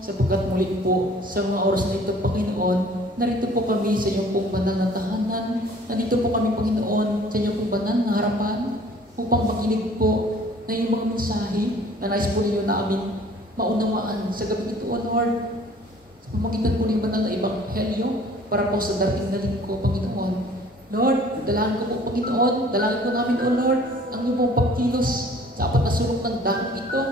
sapagkat muli po sa mga oras na ito, Panginoon, narito po kami sa inyong pong banal na tahanan. Nandito po kami, Panginoon, sa inyong pong banal na harapan upang makinig po na yung mga mensahe na nais po ninyo namin maunawaan sa gabi ito, O Lord. Sa pamagitan po ng banal na Ebanghelyo para po sa dating na linggo, Panginoon. Lord, dalangin ko po, Panginoon, dalangin po namin, O Lord, ang iyong pong pagkilos sa apat na sulok ng dahon ito.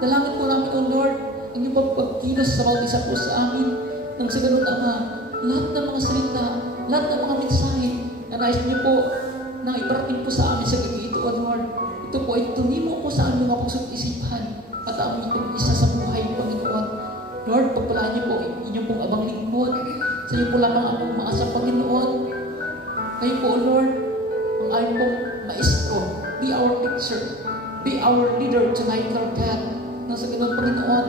Dalangin po namin, O Lord, ang iyong pong pagkilos sa bawat isa po sa amin. Nang sa ganun, Ama, lahat ng mga salita, lahat ng mga mensahe na nais niyo po na iparating po sa amin sa gabi ito, O Lord. Ito po ay tunimo po sa aming mga puso't isipan at ang itong isa sa buhay, Panginoon. Lord, pagpalaan niyo po inyong pong abang lingkod. Sa iyo po lamang ang pong maasa, Panginoon. Kayo po, O Lord, ang aming pong maestro. Be our teacher. Be our leader tonight, Lord God. Nang sa ganun, Panginoon,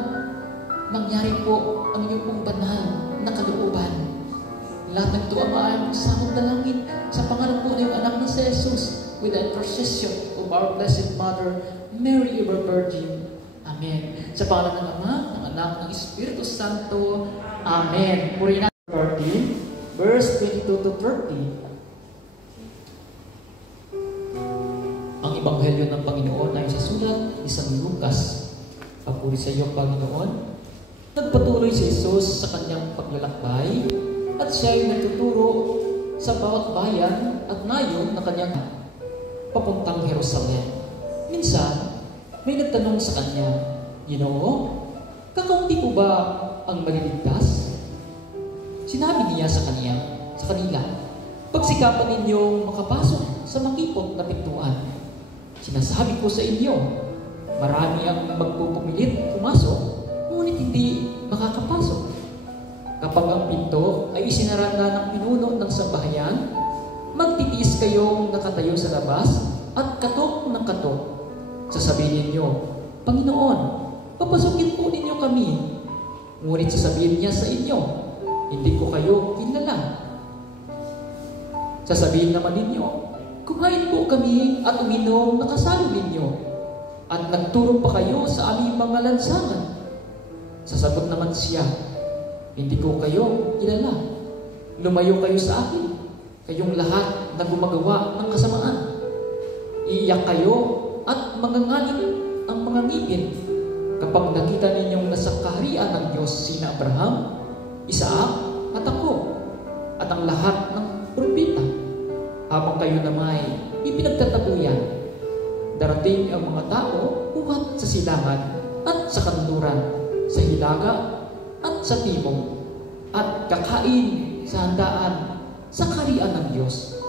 mangyari po ang inyong pong banal na kalooban. Lahat ng ito ang maayang samang dalangin sa pangalan po ng iyong anak na si Jesus with the intercession of our Blessed Mother, Mary, ever Virgin. Amen. Sa pangalan ng Ama, ng Anak, ng Espiritu Santo. Amen. Purihin natin 13, verse 22 to 30. Ang Ebanghelyo ng Panginoon ay sa sulat ni San Lucas. Papuri sa iyo, Panginoon. Nagpatuloy si Jesus sa kanyang paglalakbay at siya ay nagtuturo sa bawat bayan at nayon na kanyang papuntang Jerusalem. Minsan, may nagtanong sa kanya, Ginoo, kakaunti po ba ang maliligtas? Sinabi niya sa kanila, pagsikapan ninyong makapasok sa makipot na pintuan. Sinasabi ko sa inyo, marami ang magpupumilit pumasok, ngunit hindi makakapasok. Kapag ang pinto ay isinaranda ng pinuno ng sambahayan, magtitiis kayong nakatayo sa labas at katok ng katok. Sasabihin ninyo, Panginoon, papasukin po ninyo kami. Ngunit sasabihin niya sa inyo, hindi ko kayo kilala. Sasabihin naman ninyo, kumain po kami at uminom na kasalo ninyo, at nagturo pa kayo sa aming mga lansangan. Sasagot naman siya, hindi ko kayo kilala. Lumayo kayo sa akin, kayong lahat na gumagawa ng kasamaan. Iiyak kayo at mangangalit ang mga ngipin kapag nakita ninyong nasa kaharian ng Diyos sina Abraham, Isaac at ako, at ang lahat ng propeta. Habang kayo na may ipinagtatabuyan, darating ang mga tao uhat sa silangan at sa kanluran, sa hilaga at sa timog, at kakain sa handaan sa kaharian ng Diyos.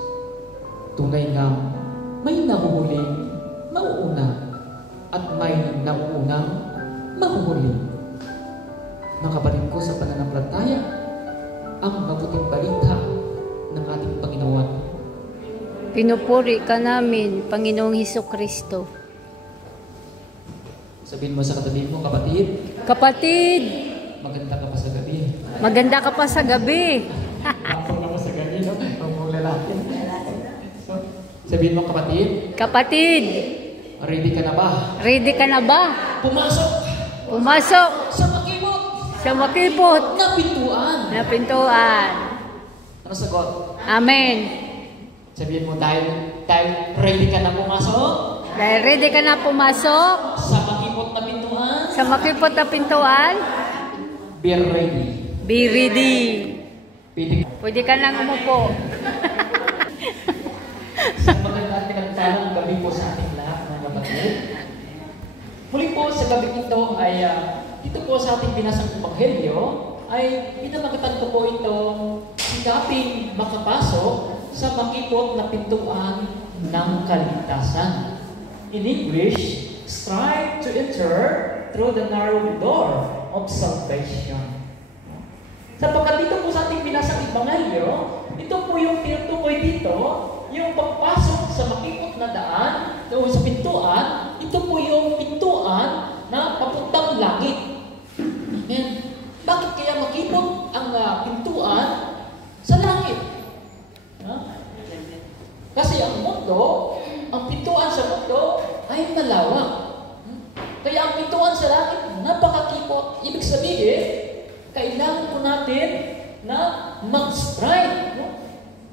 Tunay nga, may nahuhuling mauuna at may nauunang mahuhuli. Mga kapatid ko sa pananampalataya, ang mabuting balita ng ating Panginoon. Pinupuri ka namin, Panginoong Hesukristo. Sabihin mo sa katabi mo, kapatid. Kapatid! Maganda ka pa sa gabi. Maganda ka pa sa gabi. Kapag ako sa gabi, no? Pag lalaki. Sabihin mo, kapatid. Kapatid! Ready ka na ba? Ready ka na ba? Pumasok! Pumasok! Sa makipot! Sa makipot! Na pintuan! Na pintuan! Ano sagot? Amen! Sabihin mo, dahil ready ka na pumasok? Dahil ready ka na pumasok? Sa makipot na pintuan? Sa makipot na pintuan? Be ready. Be ready! Pwede ka nang umupo. Sa magandang tinagpalang gabi po sa ating lahat, mga kapatid. Muli po sa gabi ito ay dito po sa ating binasang Ebanghelyo ay pinamagatan ko po itong sikaping makapasok sa makipot na pintuan ng kaligtasan. In English, strive to enter through the narrow door of salvation. Sapagkat dito po sa ating binasang Ebanghelyo, ito po yung tinutukoy dito, yung pagpasok sa makipot na daan, o sa pintuan, ito po yung pintuan na papuntang langit. Amen. Bakit kaya makipot ang pintuan sa langit? Kasi ang mundo, ang pintuan sa mundo ay malawak. Kaya ang pintuan sa langit, napakakipot po, ibig sabihin, kailangan po natin na mag-strive. No?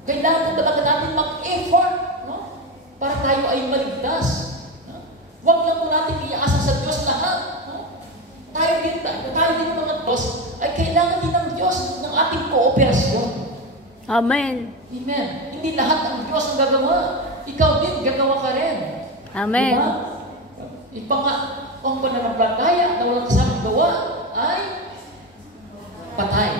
Kailangan po talaga natin mag-effort, no? Para tayo ay maligtas. No? Huwag lang po natin iyaasa sa Diyos lahat. No? Tayo din mga Diyos, ay kailangan din ng Diyos ng ating kooperasyon. Amen. Amen. Hindi lahat ang Diyos ang gagawa. Ikaw din, gagawa ka rin. Amen. Diba? Ang pananampalataya na walang kasamang gawa ay patay.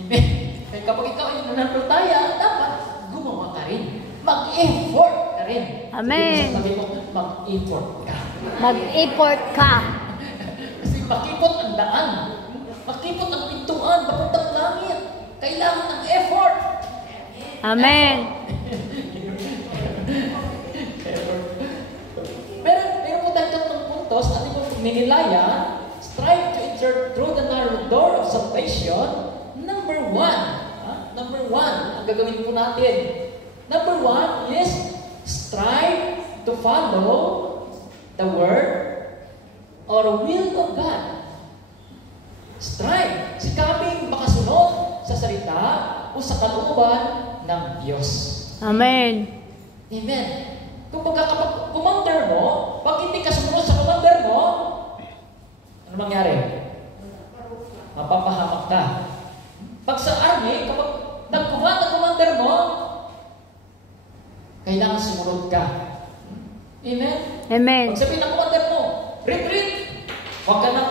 Amen. Kaya kapag ikaw ay nananampalataya, dapat gumawa ka rin. Mag-effort ka rin. Amen. Sabi mo, mag-effort ka. Mag-effort ka. Kasi makipot ang daan. Makipot ang pintuan, papuntang langit. Kailangan ng effort. Amen. Meron po tayong tatlong puntos na ating pong ninilayan. Strive to enter through the narrow door of salvation. Number one, ang gagawin po natin. Number one is strive to follow the word or will of God. Strive. Sikaping makasunod sa salita o sa kalooban ng Diyos. Amen. Amen. Kung kapag commander mo, pag hindi ka sumunod sa commander mo, ano mangyari? Mapapahamak ka. Pag sa army, kapag nag-command ang commander mo, kailangan sumunod ka. Amen? Amen. Pag sabihin ng commander mo, retreat! Huwag ka nang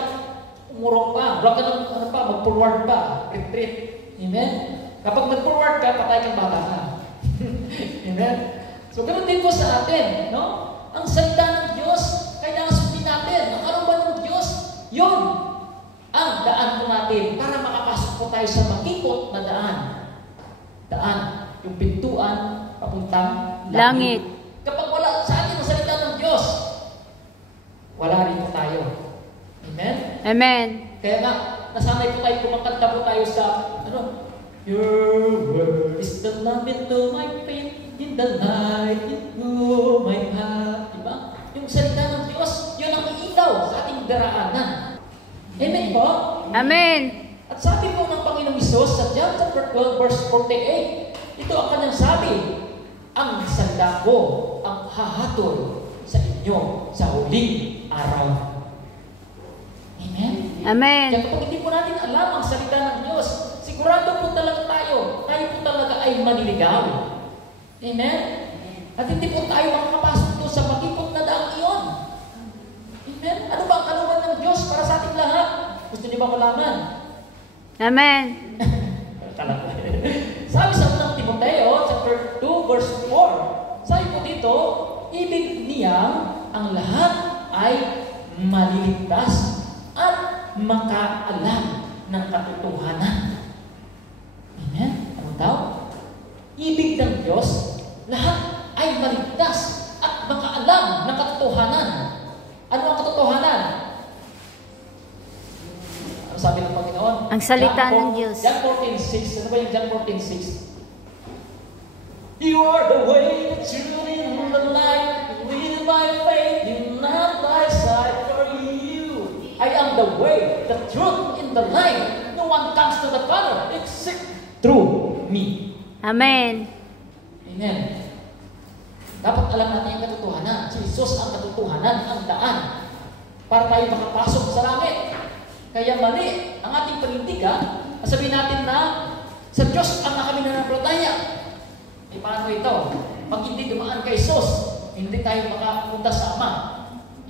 umurong pa. Huwag ka nang mag-forward pa. Retreat. Amen? Kapag nag-forward ka, patay kang bata ka. Amen? So, ganoon din po sa atin, no? Ang salita ng Diyos, kailangan sundin natin. Ang ano ba ng Diyos? Yun ang daan po natin para makapasok po tayo sa makipot na daan. Daan, yung pintuan, papuntang Langit. Kapag wala sa atin ang salita ng Diyos, wala rin po tayo. Amen? Amen. Kaya nga, nasanay po tayo, kumakanta po tayo sa, Your word is the lamp into my feet, in the light into my path. Diba? Yung salita ng Diyos, yun ang ilaw sa ating daraanan. Amen po? Amen. At sabi po ng Panginoong Hesus sa John chapter 12 verse 48, ito ang kanyang sabi, ang salita ko ang hahatol sa inyo sa huling araw. Amen? Amen. Kaya kapag hindi po natin alam ang salita ng Diyos, sigurado po talaga tayo po talaga ay maniligaw. Amen? At hindi po tayo makakapasok doon sa makipot na daang iyon. Amen? Ano ba ang kalooban ng Diyos para sa ating lahat? Gusto niyo ba malaman? Amen. Sabi sa unang Timoteo, chapter 2, verse 4, sabi po dito, ibig niya ang lahat ay maliligtas at makaalam ng katotohanan. Amen? Ano daw? Ibig ng Diyos, lahat ay maligtas at makaalam ng katotohanan. Ano ang katotohanan? Ano sabi ng Panginoon? Ang salita ng Diyos. John 14:6. Ano ba yung John 14:6? You are the way, the truth, and the light. Live by faith, not by sight. For you, I am the way, the truth, and the light. No one comes to the Father except through me. Amen. Amen. Dapat alam natin ang katotohanan. Si Jesus ang katotohanan, ang daan para tayo makapasok sa langit. Kaya mali ang ating panindigan. Sabihin natin na sa Diyos ang kami nananampalataya. E paano ito? Pag hindi dumaan kay Jesus, hindi tayo makapunta sa Ama.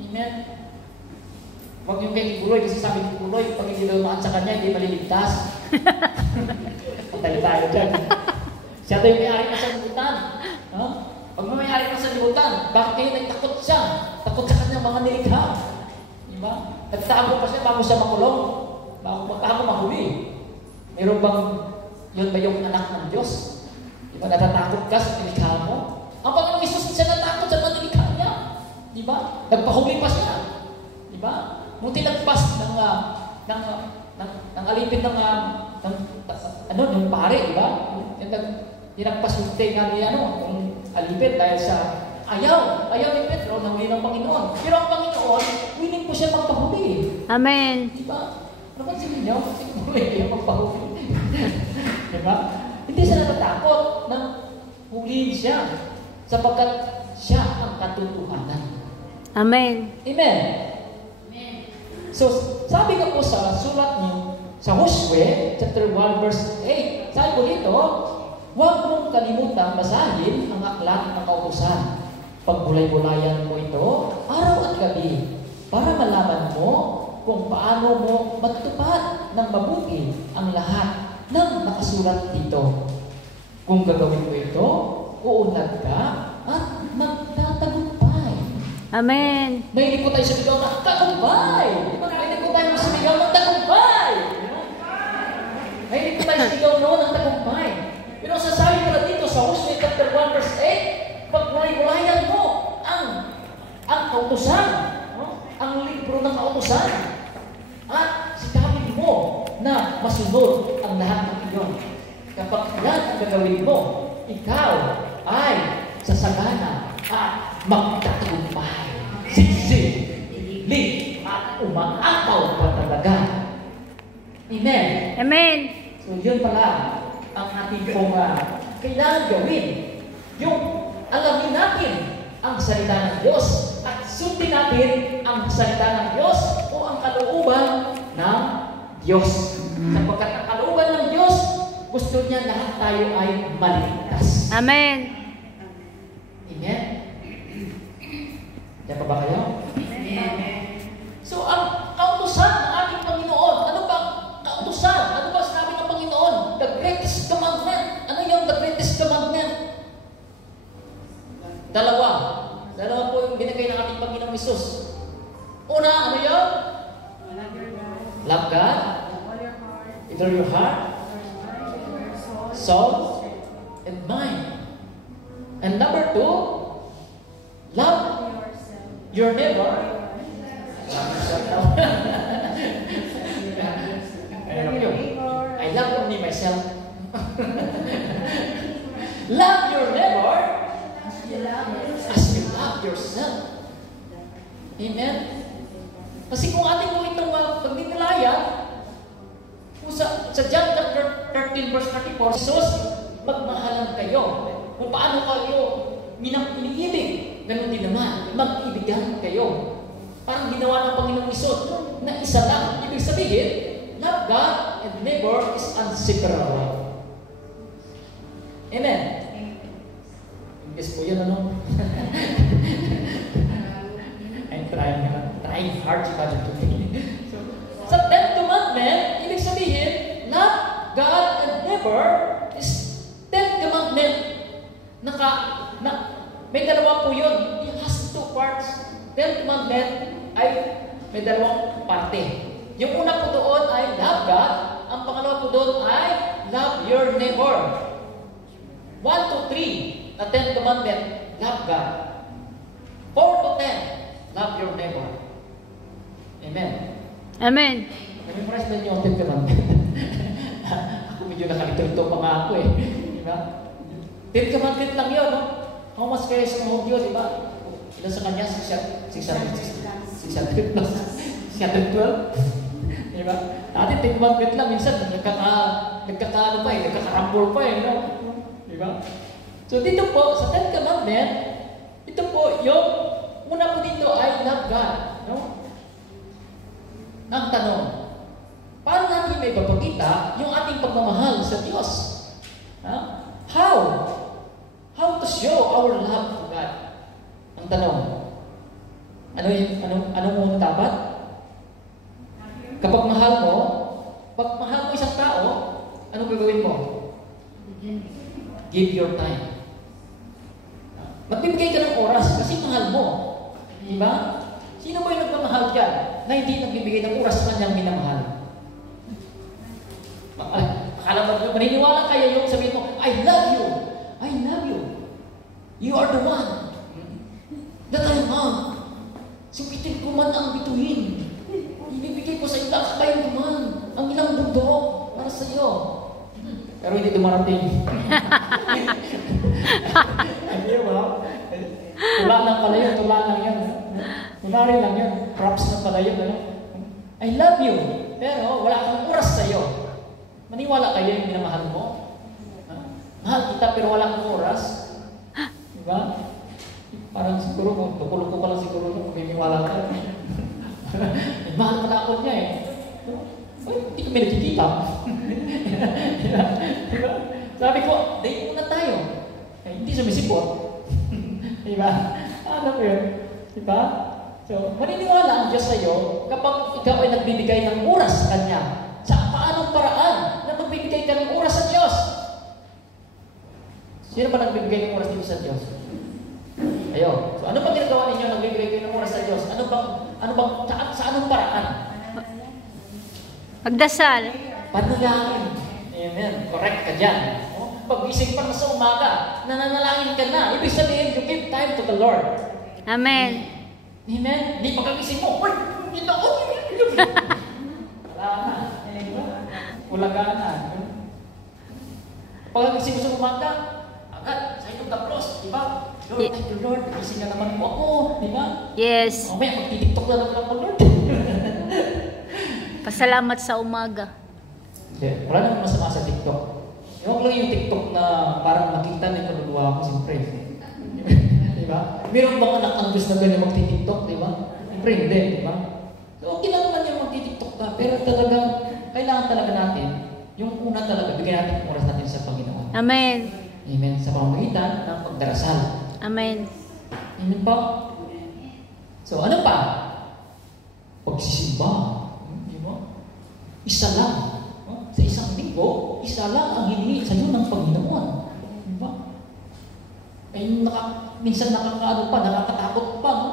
Amen? Huwag yung kay Kuloy, kasi sabi ni Kuloy, pag hindi dumaan sa Kanya, hindi maliligtas. Patay tayo dyan. Siya tayo may-ari ng sanlibutan. Huh? Pag may-ari ng sanlibutan, bakit kayo nagtakot siya? Takot sa kanyang mga nilikha. Diba? Nagtago pa siya bago siya makulong. Bago mahuli. Meron bang, yun ba yung anak ng Diyos? Diba? Natatakot ka sa nilikha mo? Ang Panginoong Isus, siya natakot sa mga nilikha niya. Diba? Nagpahuli pa siya. Diba? Nung tinagpas ng alipin ng pare, diba? Tinagpas yung tenga ni yung alipin dahil sa ayaw ni Pedro na huli ng Panginoon. Pero ang Panginoon, willing po siya magpahuli. Amen. Diba? Napansin niyo? Buhay kayo magpahuli. Diba? Hindi siya natatakot na huliin siya sapagkat siya ang katotohanan. Amen. Amen. So, sabi ko po sa sulat niyo, sa Joshua, chapter 1, verse 8, sabi ko dito, huwag mong kalimutang basahin ang aklat ng kautusan. Pagbulay-bulayan mo ito, araw at gabi, para malaman mo kung paano mo magtupad ng mabuti ang lahat ng nakasulat dito. Kung gagawin mo ito, uunlad ka at magtatagumpay. Amen. Mahilig ko tayo sa bigaw na tagumpay. Di ba? Mahilig ko tayo sa bigaw ng tagumpay. Mahilig ko tayo sa bigaw noon ng tagumpay. Pero sasabi pala dito sa Joshua chapter 1 verse 8, pagbulay-bulayan mo ang kautusan, ang libro ng kautusan, at sikapin mo na masunod ang lahat ng iyon. Kapag yan ang gagawin mo, ikaw ay sasagana at magtatagumpay. Siksik, lig, at umaataw pa talaga. Amen. Amen. So yun pala ang ating pong kailangan gawin. Yung alamin natin ang salita ng Diyos at sundin natin ang salita ng Diyos o ang kalooban ng Diyos. Sapagkat ang kalooban ng Diyos, gusto niya lahat tayo ay maligtas. Amen. Amen? Diyan pa ba kayo? Amen. So, ang kautusan ng ating Panginoon, ano ba ang kautusan? Ano ba sinabi ng Panginoon? The greatest commandment. Ano yung the greatest commandment? Dalawa po yung binigay ng ating Panginoong Isus. Una, ano yun? Love God. With all your heart, soul, and mind. And number 2, love your neighbor. I love only myself. Love your neighbor as you love yourself. Amen? Kasi kung ating mo itong pagninilaya, kung sa John chapter 13 verse 34, Jesus, magmahalan kayo. Kung paano kayo iniibig, ganun din naman, mag-ibigan kayo. Parang ginawa ng Panginoong Isus na isa lang. Ibig sabihin, love God and neighbor is inseparable. Amen? Yes po yun, ano? I'm trying hard to imagine today. Sa 10 commandment, ibig sabihin, love God and neighbor is 10 commandment. May dalawa po yun. It has 2 parts. 10 commandment ay may dalawang parte. Yung una po doon ay love God. Ang pangalawa po doon ay love your neighbor. 1 to 3, na 10 commandment, love God. 4 to 10, love your neighbor. Amen. Amen. Memorize na niyo ang 10 commandment. Ako medyo nakalito pa nga ako eh. Diba? 10 commandment lang yun, no? How much kayo sa mga Diyos, diba? Ilan sa kanya? 612? Diba? Dati 10 commandment lang, minsan nagkakaano pa eh, nagkakarambol pa eh, no? Diba? So dito po, sa 10 commandment, ito po, yung una po dito ay love God, no? Ang tanong, paano natin may papakita yung ating pagmamahal sa Diyos? How? How to show our love to God? Ang tanong, anong muna dapat? Kapag mahal mo isang tao, ano gagawin mo? Give your time. Magbibigay ka ng oras kasi mahal mo. Diba? Sino ba yung nagmamahal dyan na hindi nagbibigay ng oras sa kanyang minamahal? Akala mo, maniniwala kaya yung sabihin mo, I love you. I love you. You are the one that I love. Sukitin ko man ang bituin. Ibibigay ko sa iyo kayo naman ang ilang bundok para sa iyo. Pero hindi dumarating. Hindi ba? Tula lang pala yun. Tula lang yan. Kunwari lang yun. Props na pala yun. Ano? I love you, pero wala kang oras sa'yo. Maniwala kayo yung minamahal mo? Ha? Mahal kita pero wala kang oras? Diba? Parang siguro, kung tukulong ko lang siguro kung minimiwala ka. Mahal mo na ako niya eh. Hindi kami nagkikita. Diba? Sabi ko, date muna tayo. Hindi sumisipot. Diba? Ano po yun? Diba? So, maniniwala ang Diyos sa'yo kapag ikaw ay nagbibigay ng oras sa Kanya. Sa paanong paraan na magbibigay ka ng oras sa Diyos? Sino ba nagbibigay ng oras dito sa Diyos? Ayun. So, ano bang ginagawa ninyo nagbibigay kayo ng oras sa Diyos? Sa anong paraan? Magdasal. Panalangin. Amen. Correct ka dyan. Pag-ising pa na sa umaga, nananalangin ka na. Ibig sabihin, you give time to the Lord. Amen. Amen? Hindi pagkagising mo, uy, hindi na ako. Wala na. Ulaga na. Pagkagising mo sa umaga, agad, sa itong tapos, di ba? Lord, thank you Lord, nagising na naman po ako, di ba? Yes. Mamaya, magtitiktok na lang ako, Lord. Pasalamat sa umaga. Wala naman masama sa TikTok. Yung lang yung TikTok na parang nakita na yung kaluluwa ko, siyempre. Di ba? Meron bang anak ng Diyos na ganyan magti-TikTok, di ba? Siyempre, hindi, di ba? So, okay lang naman yung magti-TikTok ka, pero talagang, kailangan talaga natin, yung una talaga, bigyan natin ang oras natin sa Panginoon. Amen. Amen. Sa pamamagitan ng pagdarasal. Amen. Amen pa? So, ano pa? Pagsisimba. Di ba? Isa lang. Sa isang linggo, isa lang ang hinihingi sa iyo ng Panginoon. Di ba? Ay, minsan nakakaano pa, nakakatakot pa. No?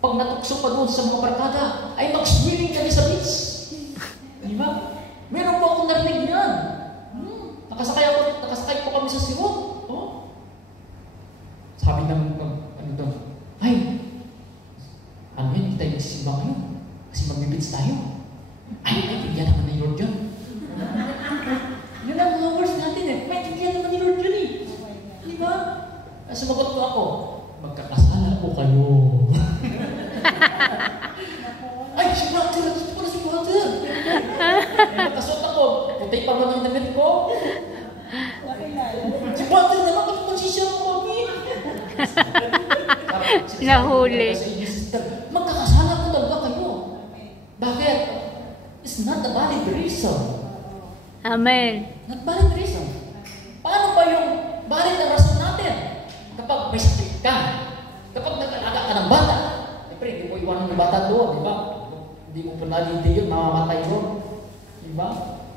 Pag natukso pa doon sa mga barkada, ay mag-swimming kami sa beach. Di ba? Meron po akong narinig niyan. Nakasakay po kami sa siwot. Oh. Sabi ng ano doon, ay, ano yun, hindi tayo magsisimba ngayon. Kasi magbibits tayo. Ay, bigyan naman ni Lord yun. Yun ang mga words natin eh. May bigyan naman ni Lord yun eh. Di ba? Sumagot ko ako, magkakasala po kayo. Ay, si Walter! Gusto ko na si Walter! Nakasot ako, puti pa man ang damit ko. Si Walter naman, kapag-consisya mo kami. Nahuli. Magkakasala po talaga kayo. Bakit? It's not a valid reason. Amen. Not valid reason. Paano ba yung valid na rason natin? Kapag may sakit ka, kapag nag-alaga ka ng bata, siyempre, hindi mo iwanan yung bata doon, di ba? Hindi mo punaliti yun, mamamatay yun. Di ba?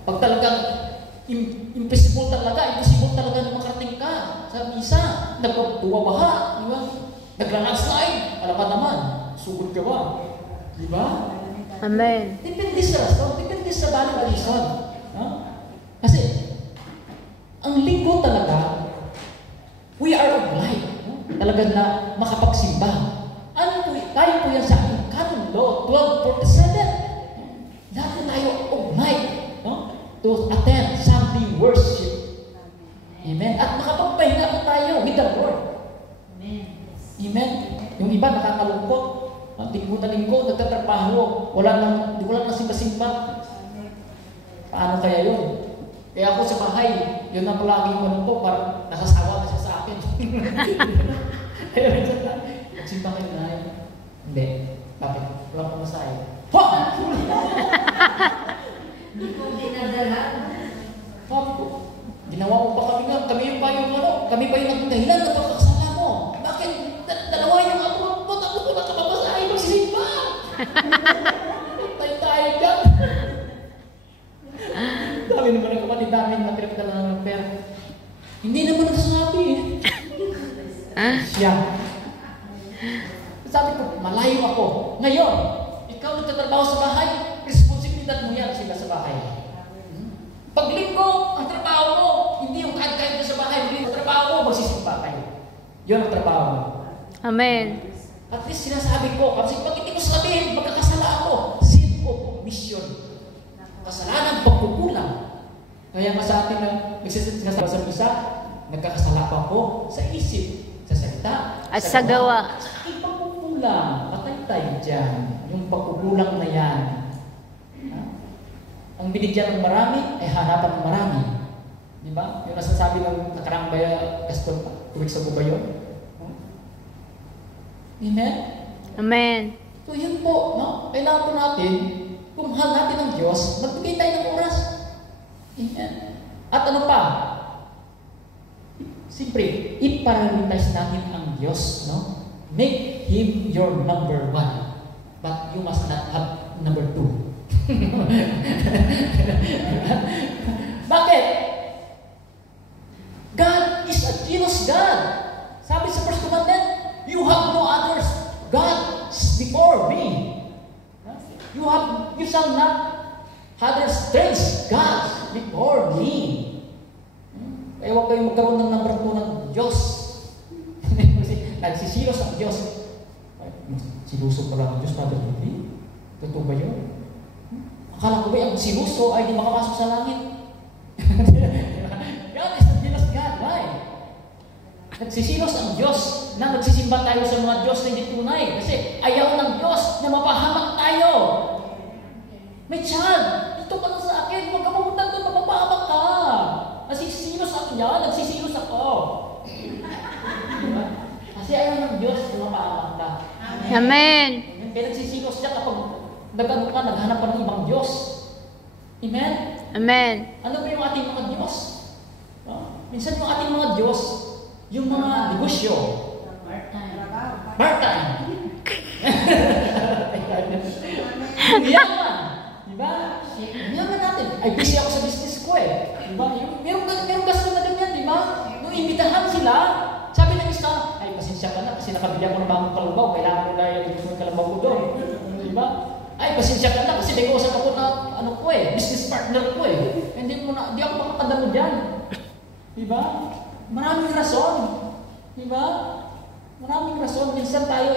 Pag talagang impossible talaga na makarating ka sa misa, nagpabuwabaha, di ba? Naglalangslide, alam ka naman, sugod ka ba? Di ba? Amen. Depende sa rason, depende sa valid reason. Kasi, ang linggo talaga, we are obliged. Talaga na makapagsimba. Ano po, tayo po yan sa ating canon law, 1247. Lahat na tayo obliged to attend Sunday worship. Amen. At makapagpahinga po tayo with the Lord. Amen. Yung iba nakakalungkot. Linggo, nagtatrabaho, wala nang simba-simba. Paano kaya yun? Kaya ako sa bahay, yun ang palagi ko nito, parang nasasawa na siya sa akin. Kaya minsan na, magsimba kayo na yun. Hindi. Bakit? Wala kong masahe. Ha! Hindi ko dinadala. Sabi ko, ginawa mo pa kami nga, kami pa yung nagdahilan na pagkakasala mo. Bakit? Dalawa yung ako ko nakamasahe, magsisimba. Tayo dyan. Sabi naman ng kapatid namin na pinagdala ng pera. Hindi naman nagsasabi eh. Siya. Sabi ko, malayo ako. Ngayon, ikaw nagtatrabaho sa bahay, responsibilidad mo yan sila sa bahay. Pag linggo, ang trabaho mo, hindi yung kahit-kahit sa bahay, hindi yung trabaho mo, magsisimba kayo. Yun ang trabaho mo. Amen. At least sinasabi ko, kasi pag hindi ko sabihin, magkakasala ako. Sin of mission. Kasalanan, pagkukulang. Kaya nga sa atin na nagsasabi sa misa, nagkakasala pa ako sa isip, sa salita, At sa gawa. Sa aking pagkukulang. Patay tayo dyan. Yung pagkukulang na yan. Ha? Ang binigyan ng marami ay hanapan ng marami. Di ba? Yung nasasabi ng nakarang Gaston, 2 weeks ago ba yun? Amen? Amen. So yun po, no? Kailangan po natin, kung mahal natin ang Diyos, magbigay tayo ng oras. Amen? At ano pa? Siyempre, i-prioritize natin ang Diyos, no? Make Him your number 1. But you must not have number 2. Bakit? God is a jealous God. Sabi sa first commandment, you have no others. God is before me. You shall not other strange gods before me. Kaya huwag kayong magkaroon ng number 2 ng Diyos. Nagsisilos ang Diyos. Siluso pala ang Diyos, Father Rudy? Totoo ba yun? Akala ko ba ang siluso ay di makapasok sa langit? God is a jealous God. Why? Nagsisilos ang Diyos na magsisimba tayo sa mga Diyos na hindi tunay. Kasi ayaw ng Diyos na mapahamak tayo. May child, ito ka lang sa akin. Huwag ka pumunta doon, mapapahamak ka. Nagsisilos ako yan, nagsisilos ako. Diba? Kasi ayaw ng Diyos na mapahamak ka. Amen. Kaya nagsisilos siya kapag naghanap ka ng ibang Diyos. Amen? Amen. Ano ba yung ating mga Diyos? Minsan yung ating mga Diyos, yung mga negosyo. Part-time. Yaman. Diba? Yaman natin. Ay, busy ako sa business ko eh. Diba? Merong gasto na ganyan, diba? Nung imbitahan sila, sabi ng isa, ay, pasensya ka na kasi nakabili ako ng bagong kalabaw. Kailangan ko na yung kalabaw ko doon. Diba? Ay, pasensya ka na kasi may usap ako na, business partner ko eh. Hindi ako makakadamo dyan. Diba? Maraming rason. Diba? Maraming rason. Minsan tayo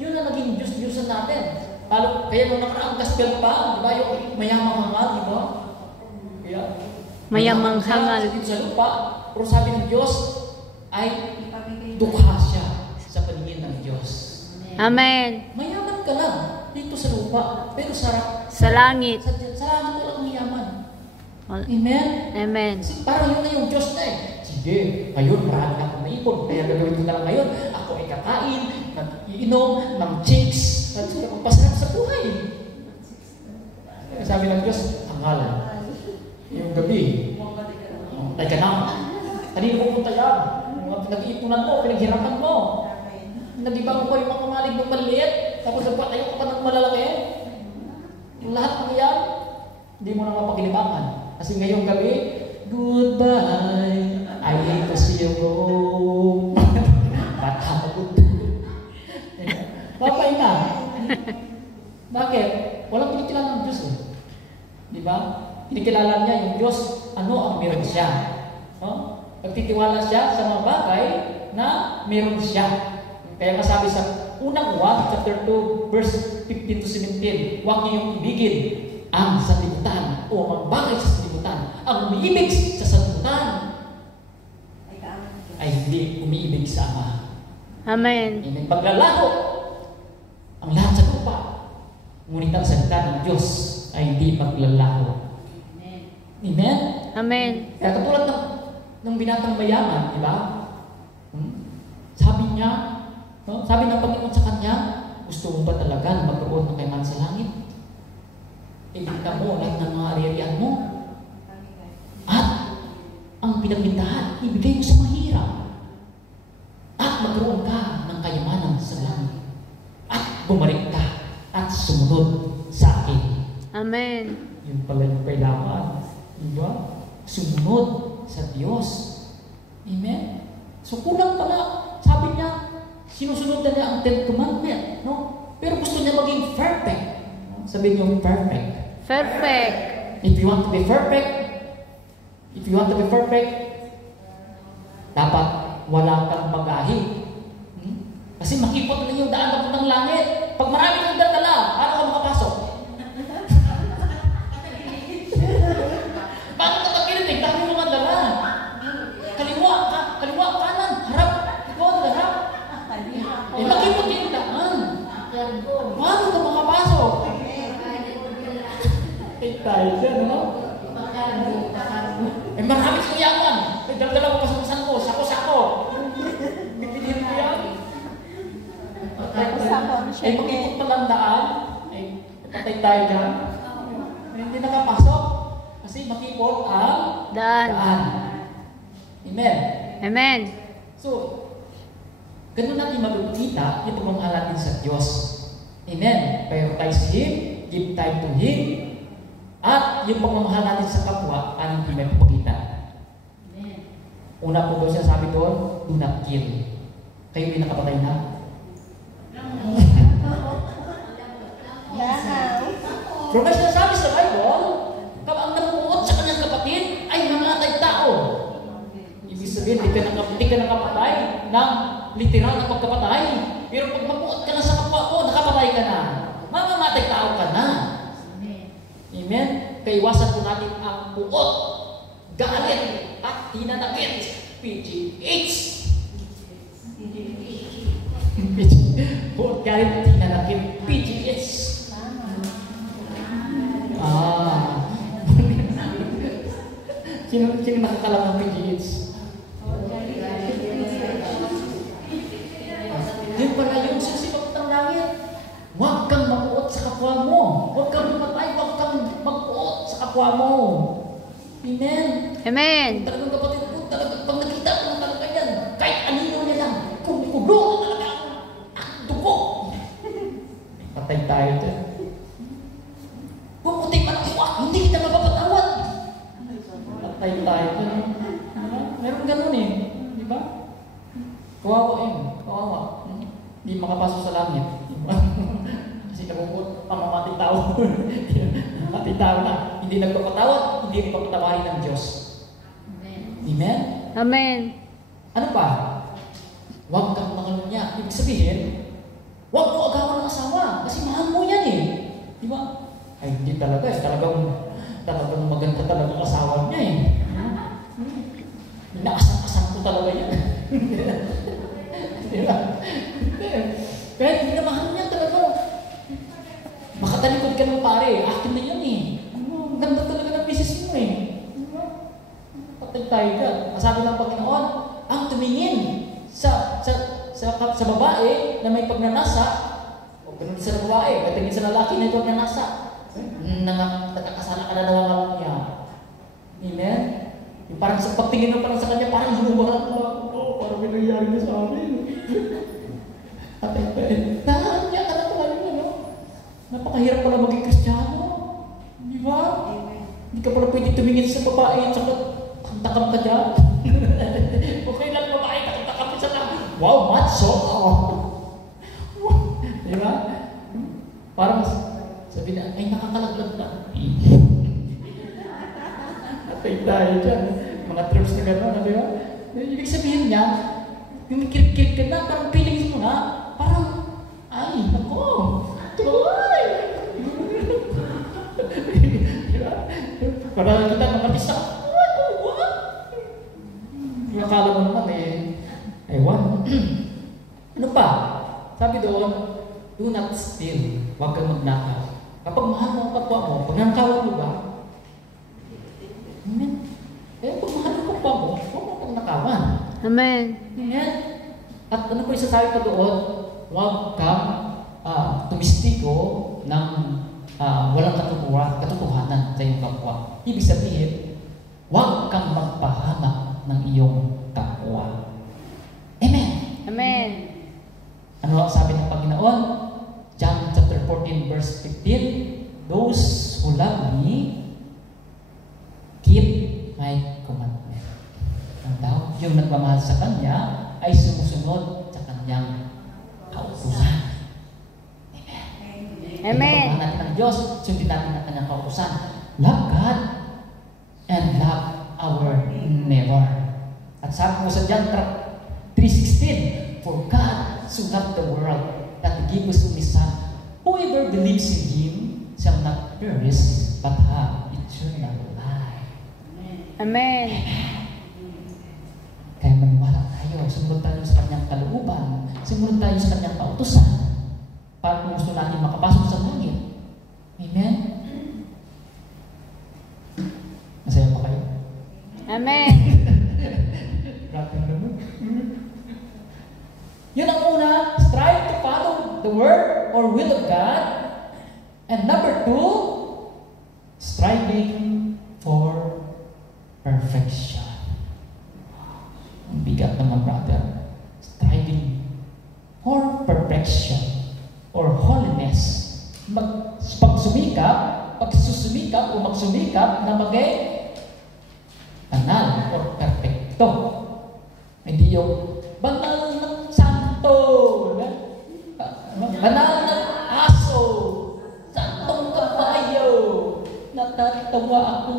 yun na naging Diyos-Diyosan natin. Kaya nung nakaraang gospel pa, diba? Yung mayamang hangal, diba? Kaya, Mayamang hangal. Sa lupa. Pero sabi ng Diyos, ay dukha siya sa paningin ng Diyos. Amen. Mayaman ka lang dito sa lupa, pero sa langit. Sa langit wala kang yaman. Amen? Amen. Kasi parang yun na yung Diyos na eh. Sige, ngayon marami na akong naipon, kaya gagawin ko na lang ngayon. Ako ay kakain, nag-iinom, ng chicks, at magpasarap sa buhay. Sabi ng Diyos, hangal. Yung gabi, ay ka na. Kanino pupunta yan? Nag-iipunan mo, pinaghirapan mo. Nag-ibang ko yung mga kamalig ng maliit, tapos nagpatayo ka pa ng malalaki. Yung lahat ng yan, hindi mo na mapagilibangan. Kasi ngayong gabi, goodbye, I hate to see you go. Patapagod. Papahinga. Bakit? Walang kinikilala ng Diyos eh. Di ba? Kinikilala niya yung Diyos, ano ang meron siya. No? Nagtitiwala siya sa mga bagay na meron siya. Kaya masabi sa unang 1, chapter 2, verse 15 to 17, huwag niyong ibigin ang sanlibutan o ang bagay sa sanlibutan. Ang umiibig sa sanlibutan ay hindi umiibig sa Ama. Amen. Amen. Paglalaho ang lahat sa lupa, ngunit ang salita ng Diyos ay hindi maglalaho. Amen? Amen. Kaya katulad ng binatang mayaman, di ba? Sabi niya, no? Sabi ng Panginoon sa kanya, gusto mo ba talaga na magkaroon ng kayamanan sa langit? Ibigta mo lahat ng mga ari-arian mo. At ang pinagbintahan, ibigay mo sa mahirap. At magkaroon ka ng kayamanan sa langit. At bumalik ka at sumunod sa akin. Amen. Yun pala yung kailangan. Diba? Sumunod sa Diyos. Amen? So kulang pala. Sabi niya, sinusunod na niya ang 10 commandment. No? Pero gusto niya maging perfect. Sabihin niyo, perfect. Perfect. If you want to be perfect, dapat wala kang bagahe. Kasi makipot na yung daan na ng langit. Pag marami kang dadala, paano ka makapasok? Paano ka magkirinig? Dami mo nga dala. Kaliwa, kanan, harap, likod, harap. Makipot yung daan. tayo dyan, no? Marami kong yaman. Dala ko pasapasan ko, sako-sako. Bibilihin ko yan. Makikot palandaan. Patay tayo dyan. Hindi nakapasok. Kasi makipot ang Daan. Amen. Amen. So, ganun natin magkita yung pagmamahal natin sa Diyos. Amen. Prioritize Him, give time to Him, at yung pagmamahal natin sa kapwa, anong hindi may papakita. Una po doon siya sabi doon, do not kill. Kayo may nakapatay na? From my sinasabi sa Bible, ang namuot sa kanyang kapatid ay nangatay tao. Ibig sabihin, di ka nakapatay ng literal na pagkapatay. Pero pag mamuot ka na sa kapwa ko, nakapatay ka na. Mamamatay tao ka na. Amen? Kaiwasan po natin ang buot, galit, at hinanakit. PGH. Buot, galit, at hinanakit. PGH. Sino nakakalam ng PGH? Yan pala yung susipag ng langit. Huwag kang mabuot sa kapwa mo. Huwag kang mamatay. Huwag kang mabuot sa kapwa mo. Amen. Amen. Talagang kapatid ko, talagang pag nakita ko ng talaga yan, kahit anino niya lang, kulo na talaga ako. Dugo. Patay tayo dyan. Kung puting manakwa, hindi kita mapapatawad. Patay tayo dyan. Meron ganun eh. Di ba? Kawawa yun. Kawawa. Hindi makapasok sa langit. Kasi nabubot, pamamatay tao. Pamamatay tao na. Hindi nagpapatawad, hindi rin papatawarin ng Diyos. Amen? Amen. Ano pa? Huwag kang mangalunya. Ibig sabihin, huwag mo agawan ng asawa. Kasi mahal mo yan eh. Di ba? Ay, hindi talaga eh. Talagang maganda talaga ang asawa niya eh. Inaasang-asang ko talaga yan. Di ba? Kahit hindi na mahal niya talaga. Makatalikod ka ng pare, akin na yan eh. Ang ganda talaga ng misis mo eh. Patay tayo dyan. Masabi ng Panginoon, ang tumingin sa babae na may pagnanasa, o ganun sa babae, patingin sa lalaki na may pagnanasa, nakakasala ka na daw ang niya. Amen? Yung parang sa pagtingin mo parang sa kanya, parang hulubaran mo. Parang may nangyari na sa amin. Patay tayo. Nakakanya ka na pala yun, no? Napakahirap pala maging Kristiyano. Di ba? Hindi ka pala pwede tumingin sa babae at saka takam ka dyan. Okay lang babae, takam ka sa wow, macho! Di ba? Parang sabi na, ay nakakalaglag na. Atay tayo dyan. Mga trips na gano'n, di ba? Ibig sabihin niya, yung kirip-kirip ka na, parang feelings mo na, parang, ay, nako, tuloy! Diba? Parang kita ng artista, what? Yung akala mo naman eh, ewan. Ano pa? Sabi doon, do not steal. Huwag kang magnakaw. Kapag mahal mo ang kapwa mo, pag nangkawan mo ba? Amen. Kaya pag mahal mo ang kapwa mo, huwag mo kang nakawan. Amen. Amen. At ano po isa sabi pa doon, huwag kang tumistiko ng walang katotohanan sa iyong kapwa. Ibig sabihin, huwag kang magpahamak ng iyong kapwa. Amen. Amen. Ano sabi ng Panginoon? John chapter 14 verse 15, those who love me, keep my commandment. Ang daw, yung nagmamahal sa Kanya ay sumusunod sa Kanyang kautusan. Amen. Pagmamahal natin ng Diyos, sundin natin ang Kanyang kautusan. Love God and love our neighbor. At sabi mo sa John 3:16, for God so loved the world that He gave His only Son. Whoever believes in Him shall not perish but have eternal life. Amen. Kaya maniwala tayo, sumunod tayo sa Kanyang kalooban, sumunod tayo sa Kanyang kautusan, para kung gusto natin makapasok sa langit. Amen? Grabe naman. Yun ang una, strive to follow the word or will of God. And number 2, striving for perfection. Ang bigat naman, brother. Striving for perfection or holiness. Pagsusumikap o magsumikap na maging banal or perfecto. Hindi yung banal ng santo, banal ng aso, santong kabayo, natatawa ako.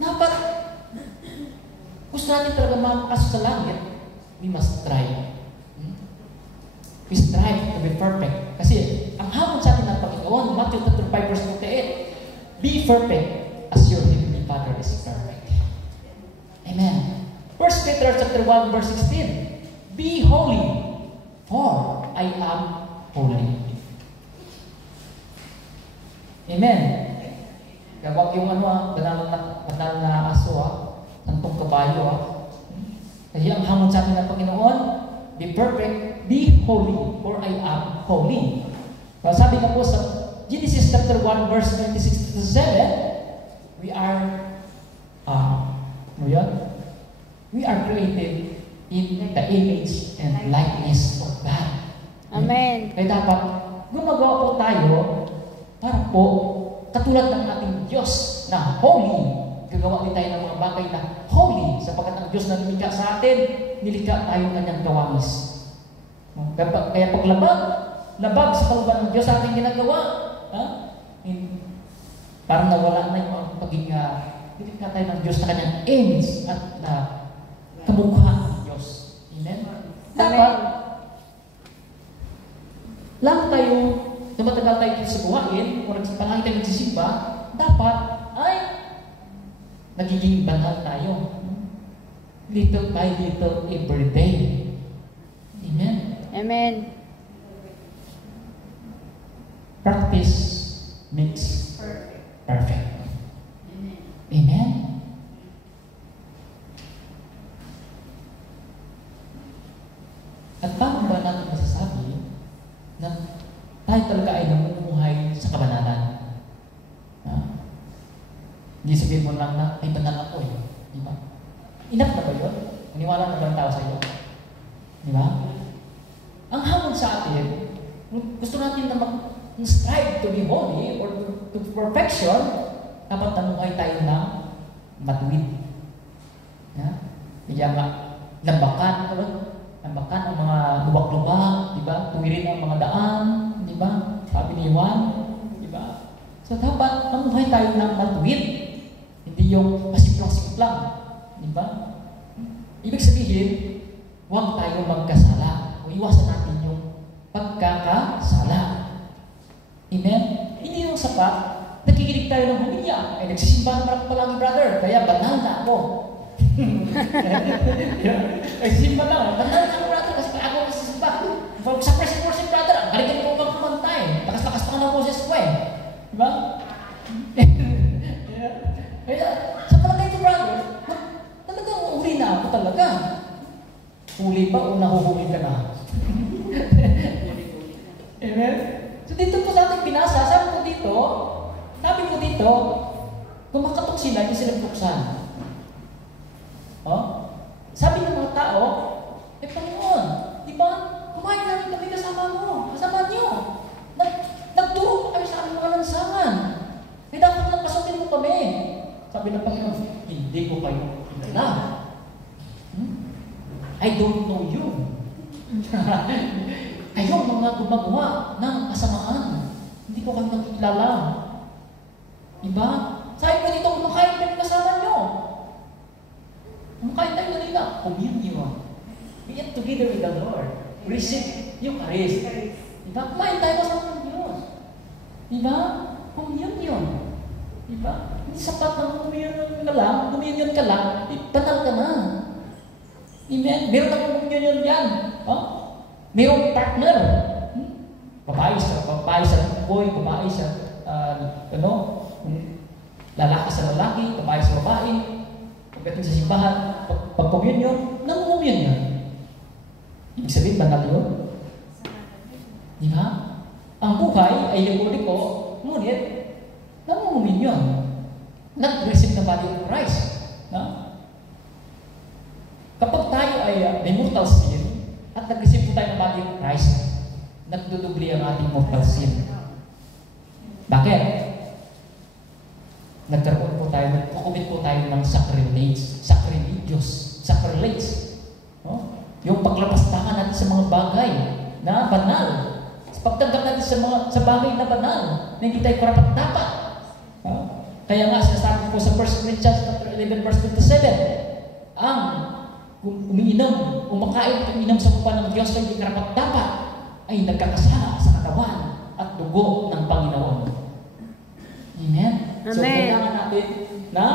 Dapat gusto natin talaga makapasok sa langit, we must strive. We strive to be perfect. Kasi ang hamon sa atin ng Panginoon, Matthew 5 verse 28, be perfect as your heavenly Father is perfect. Amen. 1 Peter chapter 1 verse 16, be holy, for I am holy. Amen. Kaya wag yung banal na aso, santong kabayo. Kasi ang hamon sa atin ng Panginoon, be perfect, be holy, for I am holy. Well, sabi nga po sa Genesis chapter 1 verse 26-27, we are created in the image and likeness of God. Amen. Kaya dapat gumagawa po tayo para po katulad ng ating Diyos na holy. Gagawa din tayo ng mga bagay na holy sapagkat ang Diyos na nilikha sa atin, nilikha tayo ng kanyang gawamis. Kaya pag labag sa kalooban ng Diyos sa ating ginagawa, parang nawala na yung pagiging nilikha tayo ng Diyos na kanyang image at kamukha ng Diyos. Amen? Dapat lang tayo, na matagal tayo sa buhain, o palagi tayo nagsisimba, dapat ay nagiging banal tayo. Little by little every day. Amen? Amen. Practice makes perfect. Amen? At paano ba natin masasabi na tayo talaga ay namumuhay sa kabanalan? Hindi sabihin mo lang na, ay banal ako eh. Di ba? Enough na ba yun? Maniwala na ba ang tao sa iyo? Di ba? Ang hamon sa atin, gusto natin na mag-strive to be holy or to perfection, dapat namuhay tayo ng matuwid. Kaya nga, lambakan ang mga lubak-lubak, di ba? Tuwirin ang mga daan, di ba? Sabi ni Juan, di ba? So dapat namuhay tayo ng matuwid. Hindi yung pasiplang-sipit lang. Di ba? Ibig sabihin, huwag tayo magkasala. O iwasan natin yung pagkakasala. Amen? Hindi yung sapat, nakikinig tayo ng humilya. Ay, nagsisimba naman ako palagi, brother. Kaya banal na ako. Nagsisimba lang. Banal na ako, brother. Kasi ako nagsisimba. Sa present worship, brother, ang galing ko bang kumanta eh. Lakas-lakas pa ng boses ko eh. Di ba? Kaya, sa palagay ko, brother, talagang uli na ako talaga. Uli ba o nahuhuli ka na? Amen? So dito po sa ating binasa, sabi ko dito, kumakatok sila, hindi sila buksan. Sabi ng mga tao, Panginoon, di ba, kumain namin kami kasama niyo. Nagturo kayo sa aming mga lansangan. Kaya dapat lang pasukin mo kami. Sabi ng Panginoon, hindi ko kayo kilala. I don't know you. Kayong mga gumagawa ng kasamaan. Hindi ko kayo nakikilala. Diba? Sabi ko dito, kumakain kami kasama nyo. Kumakain tayo kanina. Communion. We eat together with the Lord. Receive Eucharist. Diba? Kumain tayo kasama ng Diyos. Diba? Communion. Diba? Hindi sapat na communion ka lang, banal ka na. Amen? Meron akong communion yan. Merong partner. Babae sa boy, babae sa lalaki sa lalaki, babae sa babae, pagdating sa simbahan, pag-communion, nang-communion yan. Ibig sabihin, banal yun. Di ba? Ang buhay ay liko-liko, ngunit, nang-communion. Nag-receive na body of Christ. No? Kapag tayo ay may mortal sin, at nag-receive po tayo ng body of Christ, nagdudubli ang ating mortal sin. Bakit? Nagkaroon po tayo, nagkukumit po tayo ng sacrilege. No? Yung paglapastangan natin sa mga bagay na banal. Pagtanggap natin sa bagay na banal, na hindi tayo karapat-dapat. No? Kaya nga, sinasabi ko sa 1 Corinthians 11 verse 27, ang umakain sa kupa ng Diyos na hindi karapat-dapat, ay nagkakasala sa katawan at dugo ng Panginoon. Amen? So, Amen. kailangan natin na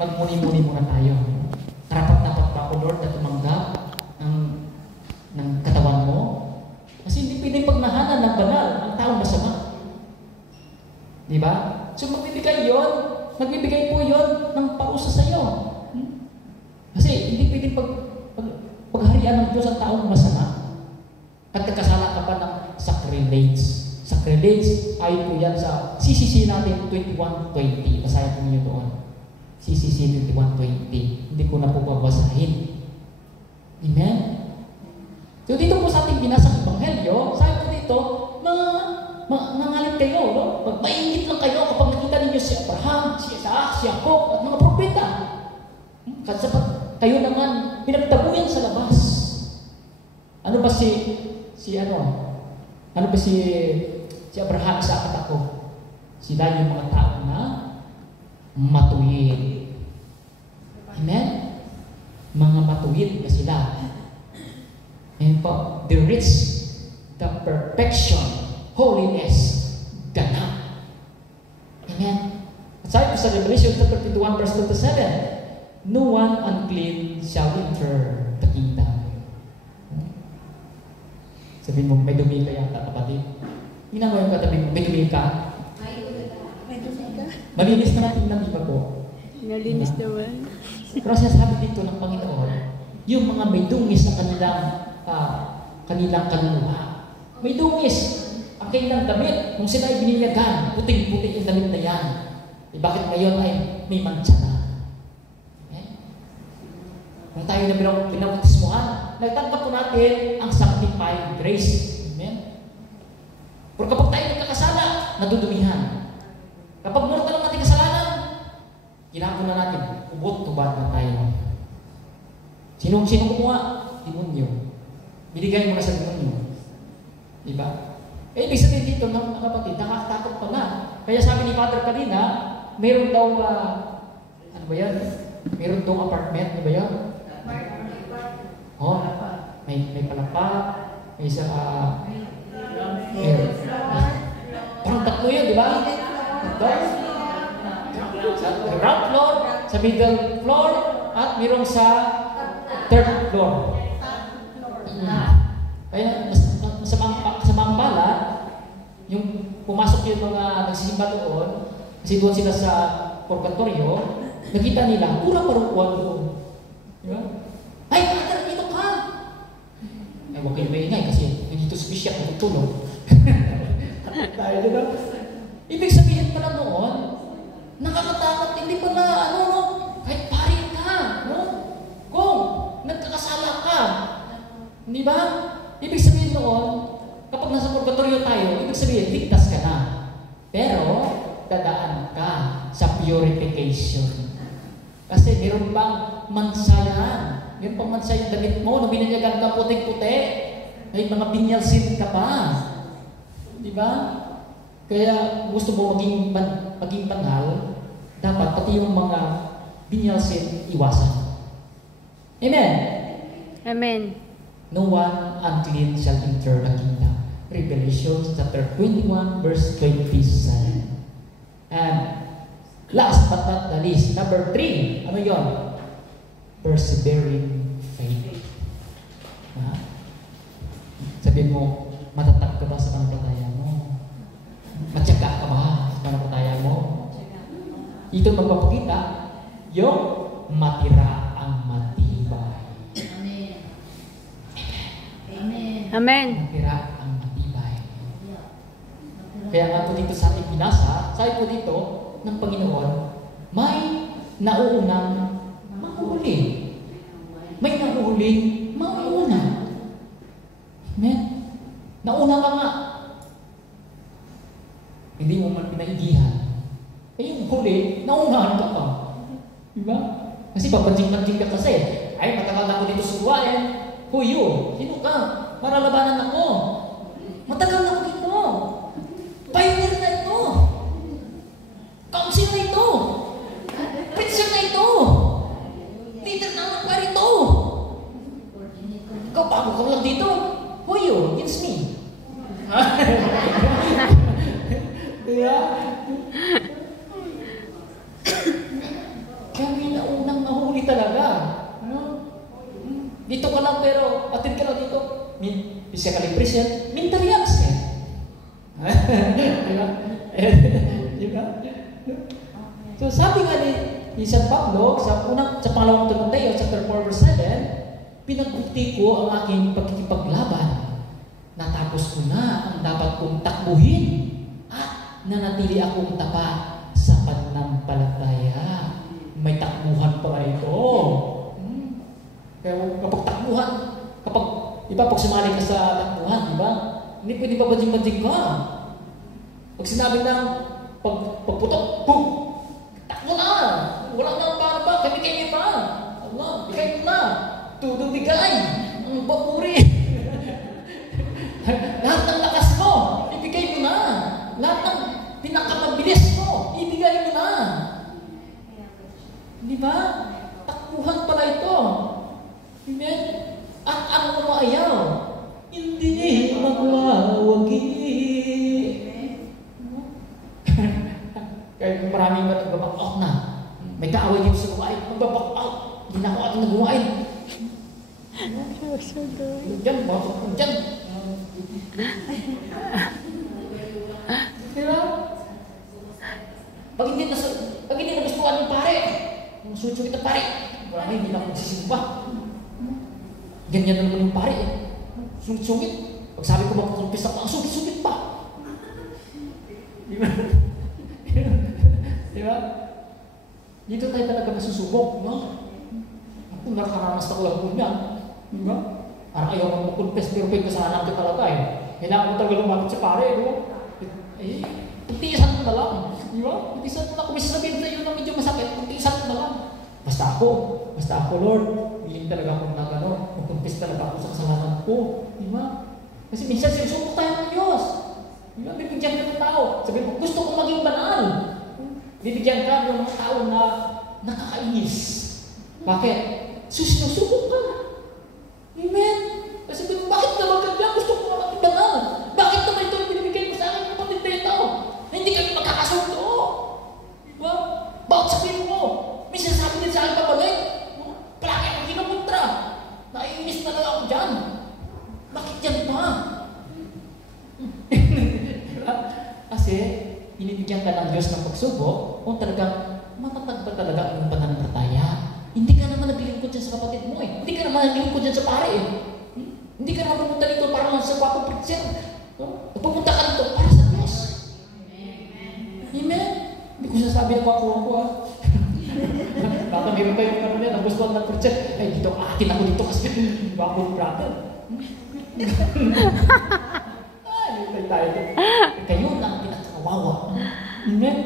magmuni-muni muna tayo. Karapat-dapat ba ako, Lord, na tumanggap ng katawan mo? Kasi hindi pwedeng pagnahanan ng banal ang taong masama. Di ba? So, magbibigay po yun ng parusa sa iyo. Kasi hindi pwedeng pagharian ng Diyos ang taong masama. At nagkasala ka pa ng sacrilege. Sacrilege ay po yan sa CCC natin 21:20. Basahin ko niyo doon. CCC 21:20. Hindi ko na po babasahin. Amen? So dito po sa ating binasang Ebanghelyo, sabi po dito, nangalit kayo, no? Mainggit lang kayo kapag nakita ninyo si Abraham, si Isaac, si Jacob, at mga propeta. Kasi kayo naman pinagtabuyan sa labas. Ano ba si Abraham sa ako? Sila yung mga tao na matuwid. Amen? Mga matuwid na sila. Ayan po, the rich, the perfection, holiness, ganap. Amen? At sabi po sa Revelation 21 verse 27, no one unclean shall enter the kingdom. Sabihin mo, may dumi ka yata, kapatid. Tingnan mo yung katabi mo, may dumi ka. Malinis na natin ng iba po. Nalinis naman. Pero sinasabi dito ng Panginoon, yung mga may dungis na kanilang kaluluwa. May dungis. Ang kanilang damit, nung sila ay biniyagan, puting-puting yung damit na yan. Bakit ngayon ay may mancha na? Kung tayo na pinabautismuhan, nagtanggap po natin ang sanctifying grace. Amen? Pero kapag tayo nagkakasala, nadudumihan. Kapag mortal ang ating kasalanan, ginagawa na natin, ubot-tubad na tayo. Sinong kumuha? Demonyo. Binigay mo na sa demonyo. Diba? Ibig sabihin dito, mga kapatid, nakakatakot pa nga. Kaya sabi ni Father kanina, mayroon daw, ano ba yan? Mayroon daw apartment, ano ba yan? Oh, may palapa, may isa, parang tatlo yun, di ba? Sa ground floor, sa middle floor, at mayroong sa third floor. Kaya sa mga pala, yung pumasok yung mga nagsisimba doon, kasi doon sila sa purgatorio, nakita nila, pura parukuan doon. Di ba? Ay, Father, dito ka! Ay, huwag kayo maingay kasi nandito si Bishop natutulog. Tayo, di ba? Ibig sabihin pala noon, nakakatakot, hindi pa na, kahit pari ka, no? Kung nagkakasala ka, di ba? Ibig sabihin noon, kapag nasa purgatorio tayo, ibig sabihin, ligtas ka na. Pero, dadaan ka sa purification. Kasi meron pang mansayan. Meron pang mansayan damit mo, nung binanyagan ka puting-puti, may mga binyalsin ka pa. Di ba? Kaya gusto mo maging banal, dapat pati yung mga binyalsin iwasan. Amen? Amen. No one unclean shall enter the kingdom. Revelation chapter 21 verse 27. And last but not the least, number 3, ano yun? Persevering faith. Sabihin mo, matatag ka ba sa pananampalataya mo? Matyaga ka ba sa pananampalataya mo? Ito magpapakita yung matira ang matibay. Amen. Matira ang matibay. Kaya nga po dito sa ating binasa, sabi po dito ng Panginoon, may nauunang mahuli. May nahuhuling mauna. Amen? Nauna ka nga. Hindi mo man pinaigihan. Eh yung huli, naunahan ka pa. Diba? Kasi papanjing-panjing ka kasi. Ay, matagal na ako dito suwain. Who you? Sino ka? Para labanan ako. Matagal na ako dito. Pioneer na ito. Council na ito. Preacher na ito. Leader na ang pari ito. Ikaw, bago ka lang dito. Who you? It's me. Diba? Kaya may naunang nahuli talaga. Ano? Dito ka lang pero atid ka lang dito. Physically present, mentally absent. Diba? Diba? So sabi nga ni San Pablo sa pangalawang Timoteo, chapter 4, verse 7, pinagbuti ko ang aking pagkikipaglaban. Natapos ko na ang dapat kong takbuhin at nanatili akong tapat sa pananampalataya. May takbuhan pa ito. Kaya kapag takbuhan, pag sumali ka sa takbuhan, di ba? Hindi pwede pa bading-bading ka. Pag sinabi ng pagputok, boom! Takbo na! Wala na paano pa, kabigay pa. Allah, bigay mo na. Tudong bigay. Ang bakuri. Lahat ng lakas mo, ibigay mo na. Lahat ng pinakamabilis mo, ibigay mo na. Di ba? Takbuhan pala ito. Amen? At ang umayaw, hindi magwawagi. Kaya maraming nag-back out na. May kaaway dito sa gawain, mag-back out. Hindi na ako ating nagawain. Diyan, bakit ako dyan? Diba? Pag hindi nagustuhan yung pare, suso kita pare, marami hindi na ako nagsisimba. Ganyan na naman yung pare. Sungit-sungit. Pag sabi ko magkukumpis ako, ang sungit-sungit pa. Diba? Diba? Dito tayo talaga masusubok, no? Ako nakakaranas ako lang po niya. Diba? Parang ayaw mo magkumpis, pero may kasalanan ka talaga eh. Kailangan mo talaga lumapit sa pare, diba? Eh, puntisan mo na lang. Diba? Puntisan mo na. Kung may sasabihin sa iyo na medyo masakit, puntisan mo na lang. Basta ako, Lord, willing talaga akong magkumpis talaga ako sa kasalanan ko. Diba? Kasi minsan sinusubok tayo ng Diyos. Diba? Bibigyan ka ng tao. Sabi mo, gusto kong maging banal. Bibigyan ka ng mga tao na nakakainis. Bakit? Sinusubok ka. Amen? Kasi bakit naman ka dyan? Gusto ko nga maging banal. Bakit naman ito yung binibigay mo sa akin ng kapatid na ito? Hindi kami magkakasundo. Diba? Bakit sabihin mo? May sinasabi din sa akin pabalik. Palagi akong kinumuntra. Naiinis na lang ako dyan. Bakit yan pa? Kasi, binibigyan ka ng Diyos ng pagsubok kung talagang matatag pa talaga ang pananampalataya. Hindi ka naman naglilingkod dyan sa kapatid mo eh. Hindi ka naman naglilingkod dyan sa pare eh. Hindi ka naman pumunta dito para lang sa kwapong preacher. Pumunta ka dito para sa Diyos. Amen? Hindi ko sasabi na kwapong ako ah. Baka meron kayo karoon yan, nagustuhan ng preacher. Ay, dito, atin ako dito kasi kwapong brother. Ay, tayo. Kayo na ang pinakawawa. Amen?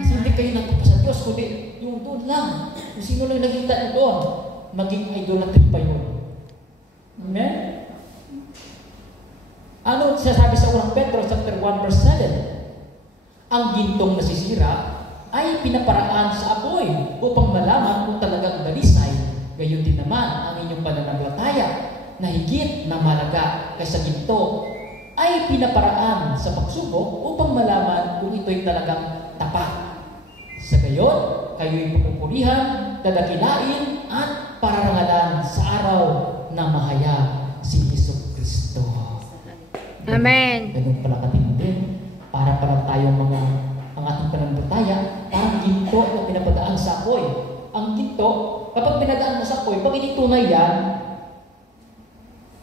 Kasi hindi kayo natupa sa Diyos, kundi yung doon lang. Kung sino lang nakita nyo doon, maging idolatry pa yun. Amen? Ano sinasabi sa 1 Pedro chapter 1 verse 7? Ang gintong nasisira ay pinaparaan sa apoy upang malaman kung talagang dalisay. Gayon din naman ang inyong pananampalataya na higit na mahalaga kaysa ginto ay pinaparaan sa pagsubok upang malaman kung ito'y talagang tapat. Sa gayon, kayo'y pupurihan, dadakilain, at pararangalan sa araw na mahayag si Jesucristo. Amen. Ganun pala katindi. Para tayo ang ating pananampalataya, parang ginto at Ang ginto, kapag pinadaan mo sa apoy, pag hindi tunay yan,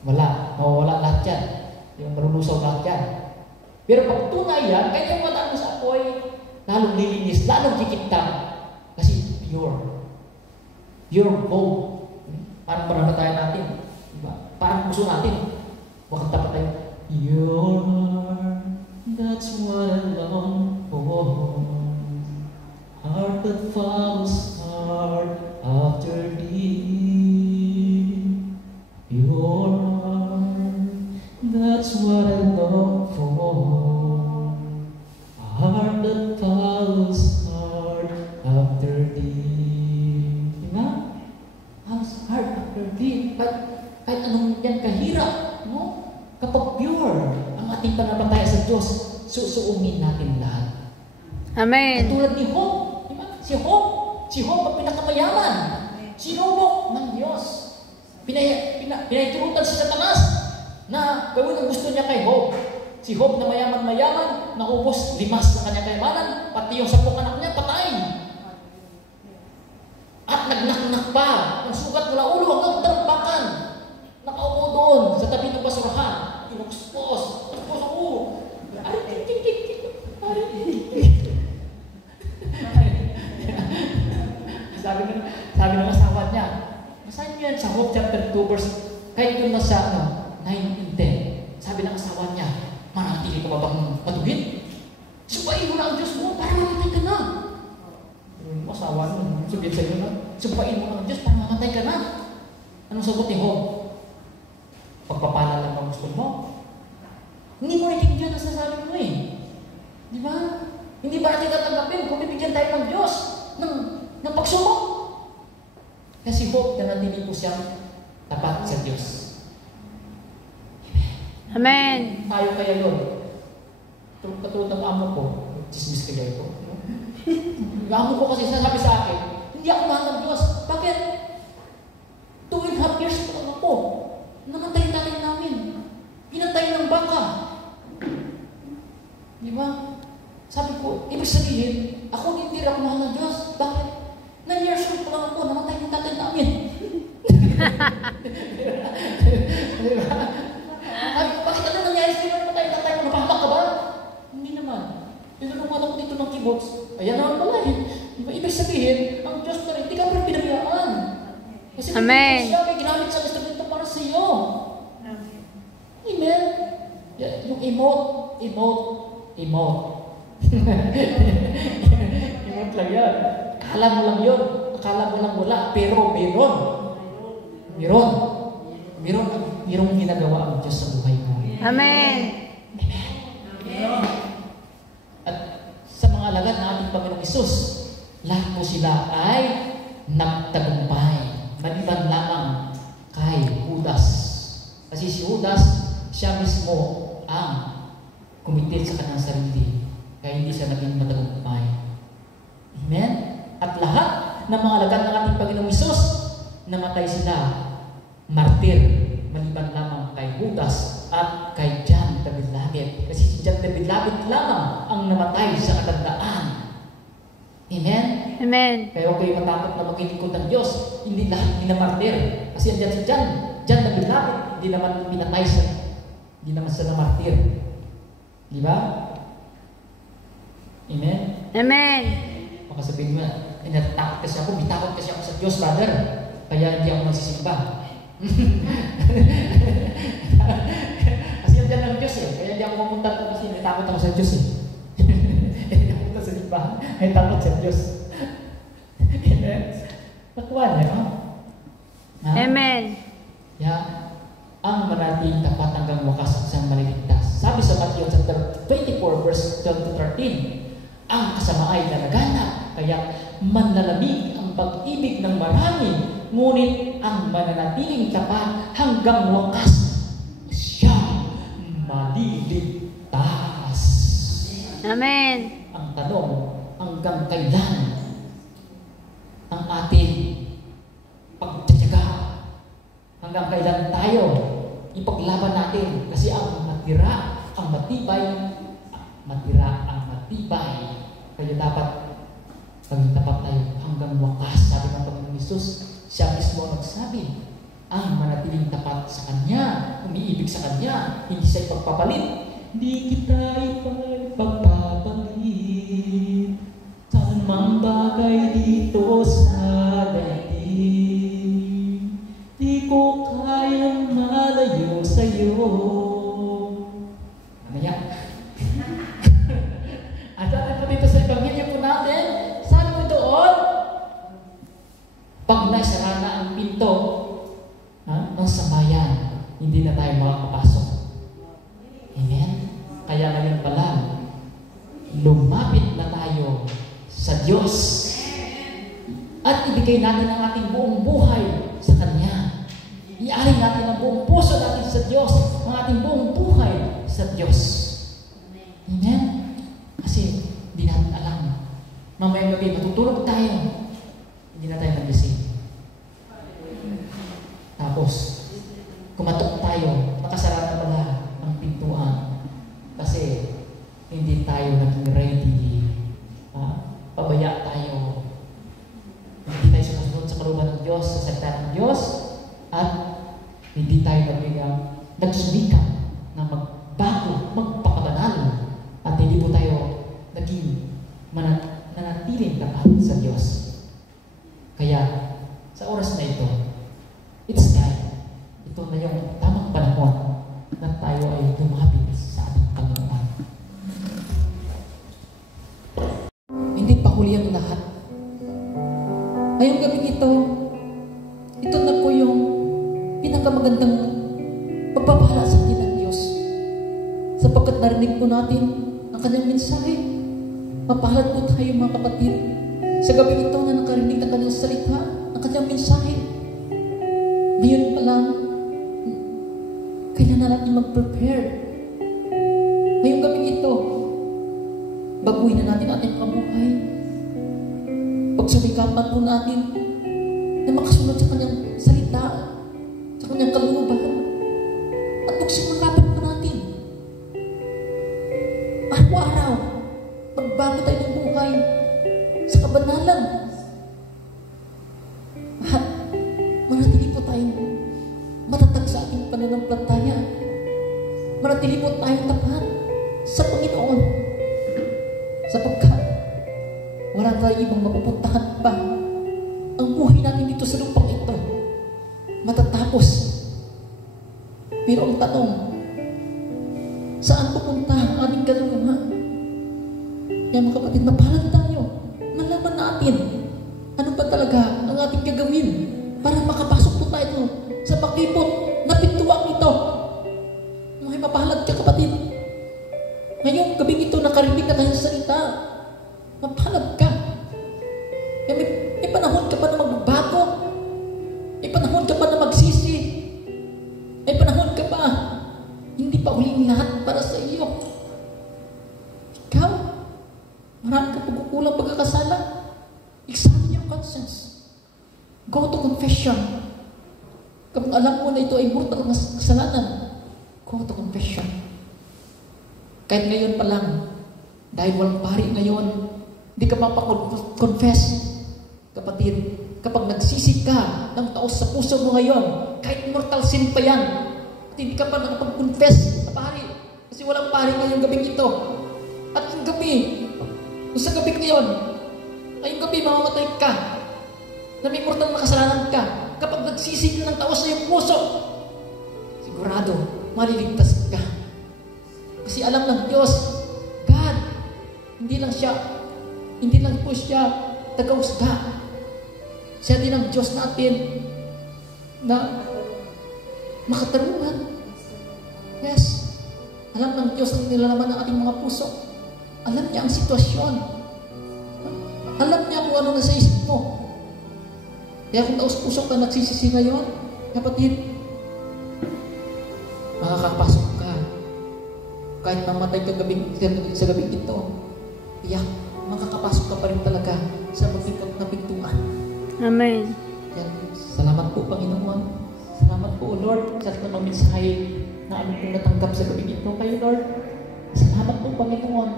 mawawala lahat yan. Yung malulusaw lahat yan. Pero pag tunay yan, kahit yung madaan mo sa apoy, lalong lilinis, lalong kikintab. Kasi pure. Pure gold. Parang pananatayan natin. Diba? Parang puso natin. Wakang tapat tayo. Your heart, that's what I long for. Heart that follows heart after thee. Your heart, that's what I long for. Heart that follows heart after thee. Diba? Heart after thee. Kahit anong yan kahirap, no? Kapag pure ang ating pananampalataya sa Diyos, susuungin natin lahat. Amen. Katulad ni Job, diba? Si Job ang pinakamayaman. Sinubok ng Diyos. Pinahiturutan si Satanas na gawin ang gusto niya kay Job. Si Job na mayaman-mayaman, naubos, limas na kanyang kayamanan, pati yung 10 anak niya, patay. At nagnaknak pa, ang sugat mula ulo hanggang talampakan. Nakaupo doon sa tabi ng basurahan. Pinukuspos ang ulo. Sabi ng asawa niya, masahin niyo yan sa Job chapter 2 verse, kahit yun na sa 9 and 10. Sabi ng asawa niya, manatili ka ba bang matuwid? Sumpain mo na ang Diyos mo para mamatay ka na. Yung asawa mo, sabihin sa iyo na, sumpain mo na ang Diyos para mamatay ka na. Anong sagot ni Job? Pagpapala lang ang gusto mo. Hindi mo natindihan ang sasabi mo eh. Di ba? Hindi ba natin tatanggapin kung bibigyan tayo ng Diyos ng pagsubok? Kasi Job na natili po siyang tapat sa Diyos. Amen. Tayo kaya yun. Katulad ng amo ko, chismis kaya ito. Yung amo ko kasi sinasabi sa akin, hindi ako mahal ng Diyos. Bakit? 2.5 years pa lang ako. Namatay natin namin. Pinatay ng baka. Di ba? Sabi ko, ibig sabihin, ako hindi ako mahal ng Diyos. Bakit? 9 years old pa lang ako, namatay ng tatay namin. Di ba? Sabi ko, bakit ano nangyari sa'yo? Namatay ng tatay mo? Napahamak ka ba? Hindi naman. Tinulungan ako dito ng kibots. Ayan naman pala eh. Ibig sabihin, ang Diyos na rin, hindi ka pa rin pinabiyaan. Kasi Amen. siya, may ginamit sa instrumento para sa iyo. Amen. Yung emote. Emote lang yan. Akala mo lang yun. Akala mo lang wala. Pero meron. Merong ginagawa ang Diyos sa buhay mo. Amen. At sa mga alagad ng ating Panginoong Hesus, lahat po sila ay nagtagumpay. Maliban lamang kay Judas. Kasi si Judas, siya mismo ang kumitil sa kanyang sarili. Kaya hindi siya naging matagumpay. Amen? At lahat ng mga alagad ng ating Panginoong Hesus, namatay sila martir. Maliban lamang kay Judas at kay John the Beloved. Kasi si John the Beloved lamang ang namatay sa katandaan. Amen? Amen. Kaya huwag kayo matakot na maglingkod ng Diyos. Hindi lahat minamartir. Kasi andyan si John the Beloved, hindi naman pinatay siya. Hindi naman siya namartir. Di ba? Amen? Amen. Baka sabihin mo, natakot kasi ako, bitakot kasi ako sa Diyos, brother. Kaya hindi ako magsisimba. Kasi andyan ang Diyos eh. Kaya hindi ako mamunta kasi natakot ako sa Diyos eh. Hindi ako mamunta sa simbahan. Ay takot sa Diyos. Amen? Nakuha niya, no? Amen. Yeah. Ang manatiling tapat hanggang wakas ang maliligtas. Sabi sa Matthew chapter 24 verse 12 to 13, ang kasama ay nalaganap, kaya manlalamig ang pag-ibig ng marami, ngunit ang mananatiling tapat hanggang wakas, siya maliligtas. Amen. Ang tanong, hanggang kailan ang ating pagtitiyaga? Hanggang kailan tayo ipaglaban natin? Kasi ang matira, ang matibay, kaya dapat maging tapat tayo hanggang wakas. Sabi ng Panginoon Hesus, siya mismo nagsabi, ang manatiling tapat sa Kanya, umiibig sa Kanya, hindi siya ipagpapalit. Hindi kita ipagpapalit sa anumang bagay dito sa daigdig. Di ko kayang malayo sa'yo. Ano yan? At sabi po dito sa Ebanghelyo po natin, sabi mo doon, pag naisara na ang pinto ng samayan, hindi na tayo makakapasok. Amen? Kaya ngayon pala, lumapit na tayo sa Diyos at ibigay natin ang ating buong buhay sa Kanya. Ialin natin ang buong puso natin sa Diyos, ang ating buong buhay sa Diyos. Amen? Kasi hindi natin alam. Mamayang gabi, matutulog tayo. Hindi na tayo nagising. Tapos, kumatok tayo, nakasara na pala ang pintuan. Kasi, hindi tayo naging ready. Pabaya tayo. Hindi tayo sumasunod sa kalooban ng Diyos, sa salita ng Diyos, at hindi tayo nagsumikap na magbago, magpakabanal, at hindi po tayo naging nanatiling tapat sa Diyos. Kaya, sa oras na ito, it's time. Ito na yung tamang panahon na tayo ay lumapit sa ating Panginoon. Hindi pa huli ang lahat. Ngayong gabing ito na po yung pinakamagandang pagpapala sa atin ng Diyos. Sapagkat narinig po natin ang kanyang mensahe. Mapalad po tayo mga kapatid. Sa gabing ito na nakarinig ng kanyang salita, ang kanyang mensahe. Ngayon pa lang, kailangan natin mag-prepare. Ngayong gabing ito, baguhin na natin ating pamuhay. Pagsumikapan po natin na makasunod sa kanyang salita, sa kanyang kalooban. At pagsumikapan po natin, araw-araw, magbago tayo ng buhay sa kabanalan. At manatili po tayong matatag sa ating pananampalataya. Manatili po tayong tapat sa Panginoon. Sapagkat wala tayong ibang mapupuntahan pa. Ang buhay natin dito sa lupang ito matatapos. Pero ang tanong, saan pupunta ang ating kaluluwa? Kaya mga kapatid, mapalad tayo. Nalaman natin ano pa talaga ang ating gagawin para makapasok po tayo sa makipot na pintuang ito. May mapalad ka kapatid. Ngayong gabing ito nakarinig na kanyang salita, mapalad ka. Kaya may panahon ka pa na magbabago. May panahon ka pa na magsisi. May panahon ka pa. Hindi pa huling lahat para sa iyo. Ikaw, marami ka pagkukulang pagkakasala. Examine your conscience. Go to confession. Kung alam mo na ito ay mortal na kasalanan, go to confession. Kahit ngayon pa lang, dahil walang pari ngayon, hindi ka mapag-confess. Kapatid, kapag nagsisig ka ng taos sa puso mo ngayon, kahit mortal sin pa yan, at hindi ka pa nakapag-confess sa pari. Kasi walang pari ngayong gabing ito. At yung gabi, kung sa gabi ngayon, ngayong gabi mamamatay ka, na may mortal na kasalanan ka, kapag nagsisig ng taos sa iyong puso, sigurado, maliligtas ka. Kasi alam ng Diyos, God, hindi lang po siya tagausga. Siya din ang Diyos natin na makatarungan. Yes. Alam ng Diyos ang nilalaman ng ating mga puso. Alam niya ang sitwasyon. Alam niya kung ano nasa isip mo. Kaya kung taos-puso ka nagsisisi ngayon, kapatid, makakapasok ka. Kahit mamatay ka sa gabing ito, makakapasok ka pa rin talaga sa magpipot na pintuan. Amen. Yan. Salamat po, Panginoon. Salamat po, Lord, sa mga mensahe na aming pong natanggap sa gabing ito kayo, Lord. Salamat po, Panginoon,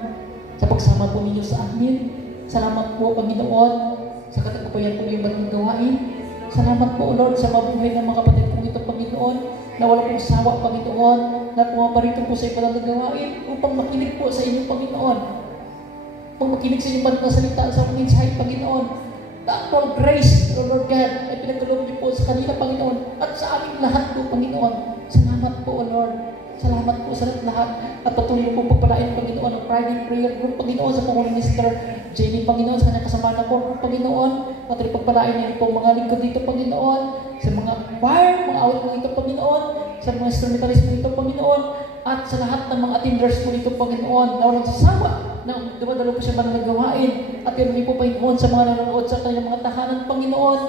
sa pagsama po ninyo sa amin. Salamat po, Panginoon, sa nagtagumpayan po yung mga gawain. Salamat po, Lord, sa mabuhay ng mga kapatid kong ito, Panginoon, na wala pong sawa, Panginoon, na pumaparito po sa ibalang gawain upang makinig po sa inyong Panginoon. Upang makinig sa inyong banal na salita sa mga mensahe, Panginoon. That all grace, Lord God, ay pinagkaloob niyo po sa kanila, Panginoon, at sa aming lahat po, Panginoon. Salamat po, Lord. Salamat po sa lahat at patuloy po pagpalain, Panginoon, ang private prayer group, Panginoon, sa Panginoon Mr. Jamie, Panginoon, sa kanyang kasama na po, Panginoon, patuloy pagpalain niyo po mga lingkod dito, Panginoon, sa mga choir, mga awit mo dito, Panginoon, sa mga instrumentalist mo dito, Panginoon, at sa lahat ng mga attenders mo dito, Panginoon, na walang sasawa na dumadalo po siya ba ng gawain, at yun po, Panginoon, sa mga nanonood sa kanyang mga tahanan, Panginoon.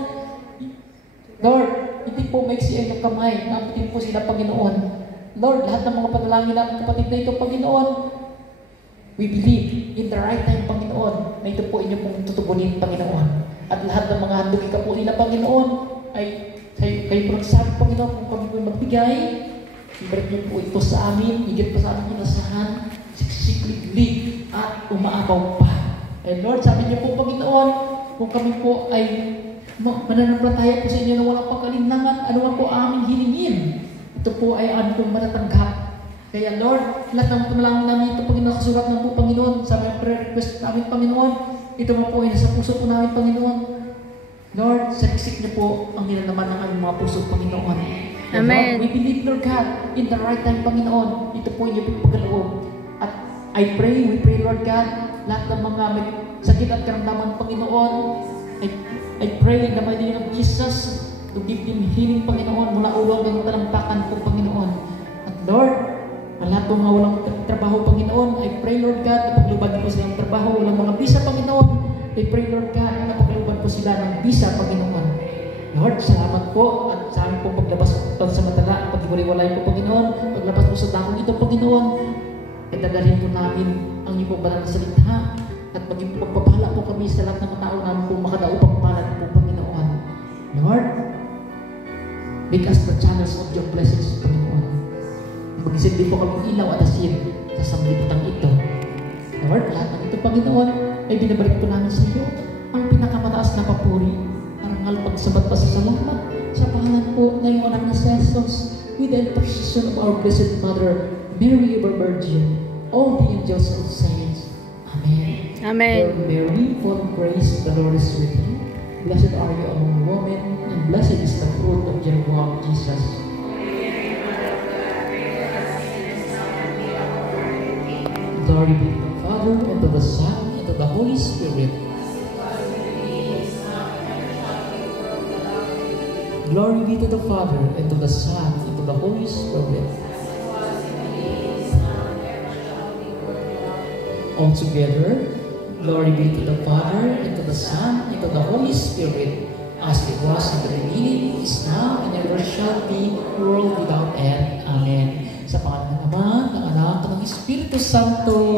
Lord, hindi po maiksi ang inyong kamay, napitin po sila, Panginoon. Lord, lahat ng mga panalangin ng kapatid na ito, Panginoon, we believe in the right time, Panginoon, na ito po inyo pong tutubunin, Panginoon. At lahat ng mga handog ikapo nila, Panginoon, ay kayo po nagsabi, Panginoon, kung kami po magbigay, ibalik niyo po ito sa amin, higit pa sa aming inasahan, siksikliglig, at umaapaw pa. And Lord, sabi niyo po, Panginoon, kung kami po ay mananampalataya po sa inyo na walang pagkalinlangan, ano man po aming hilingin, ito po ay ano pong matatanggap. Kaya Lord, lahat ng panalangin namin ito, Panginoon, nakasulat ng po, Panginoon, sa mga prayer request namin, Panginoon, ito mo po ay nasa puso po namin, Panginoon. Lord, saksik niyo po ang nilalaman ng aming mga puso, Panginoon. And Amen. Lord, we believe, Lord God, in the right time, Panginoon, ito po yung pagkaloob. At we pray, Lord God, lahat ng mga may sakit at karamdaman, Panginoon, I pray in the mighty name of Jesus, to give them healing, Panginoon, mula ulo ng talampakan po, Panginoon. At Lord, lahat ng mga walang trabaho, Panginoon, I pray, Lord God, na pagluban po sila ng trabaho, walang mga visa, Panginoon. I pray, Lord God, na pagluban po sila ng visa, Panginoon. Lord, salamat po at sa aming pong paglabas sa matala, pag-iwalay po, Panginoon, paglabas po sa dakong ito, Panginoon, ay dadalhin po namin ang iyong banal na salita at maging pagpapala po kami sa lahat ng mga tao namin po makadaupang palad po, Panginoon. Lord, make us the channels of your blessings, Panginoon. Mag-isindi po kami ilaw at asin sa sanglibutan ito. Lord, lahat ng ito, Panginoon, ay binabalik po namin sa iyo ang pinakamataas na papuri, arangal pagsabat pa sa salamat sa pangalan po na iyong anak na si Jesus, with the intercession of our Blessed Mother, Mary, ever Virgin, all the angels and saints. Amen. Amen. Hail Mary, full of grace, the Lord is with you. Blessed are you among women, and blessed is the fruit of your womb, Jesus. Glory be to the Father, and to the Son, and to the Holy Spirit. Glory be to the Father, and to the Son, and to the Holy Spirit. All together, glory be to the Father, and to the Son, and to the Holy Spirit, as it was in the beginning, is now, and ever shall be, world without end. Amen. Sa pangalan ng Ama, ng Anak, at ng Espiritu Santo.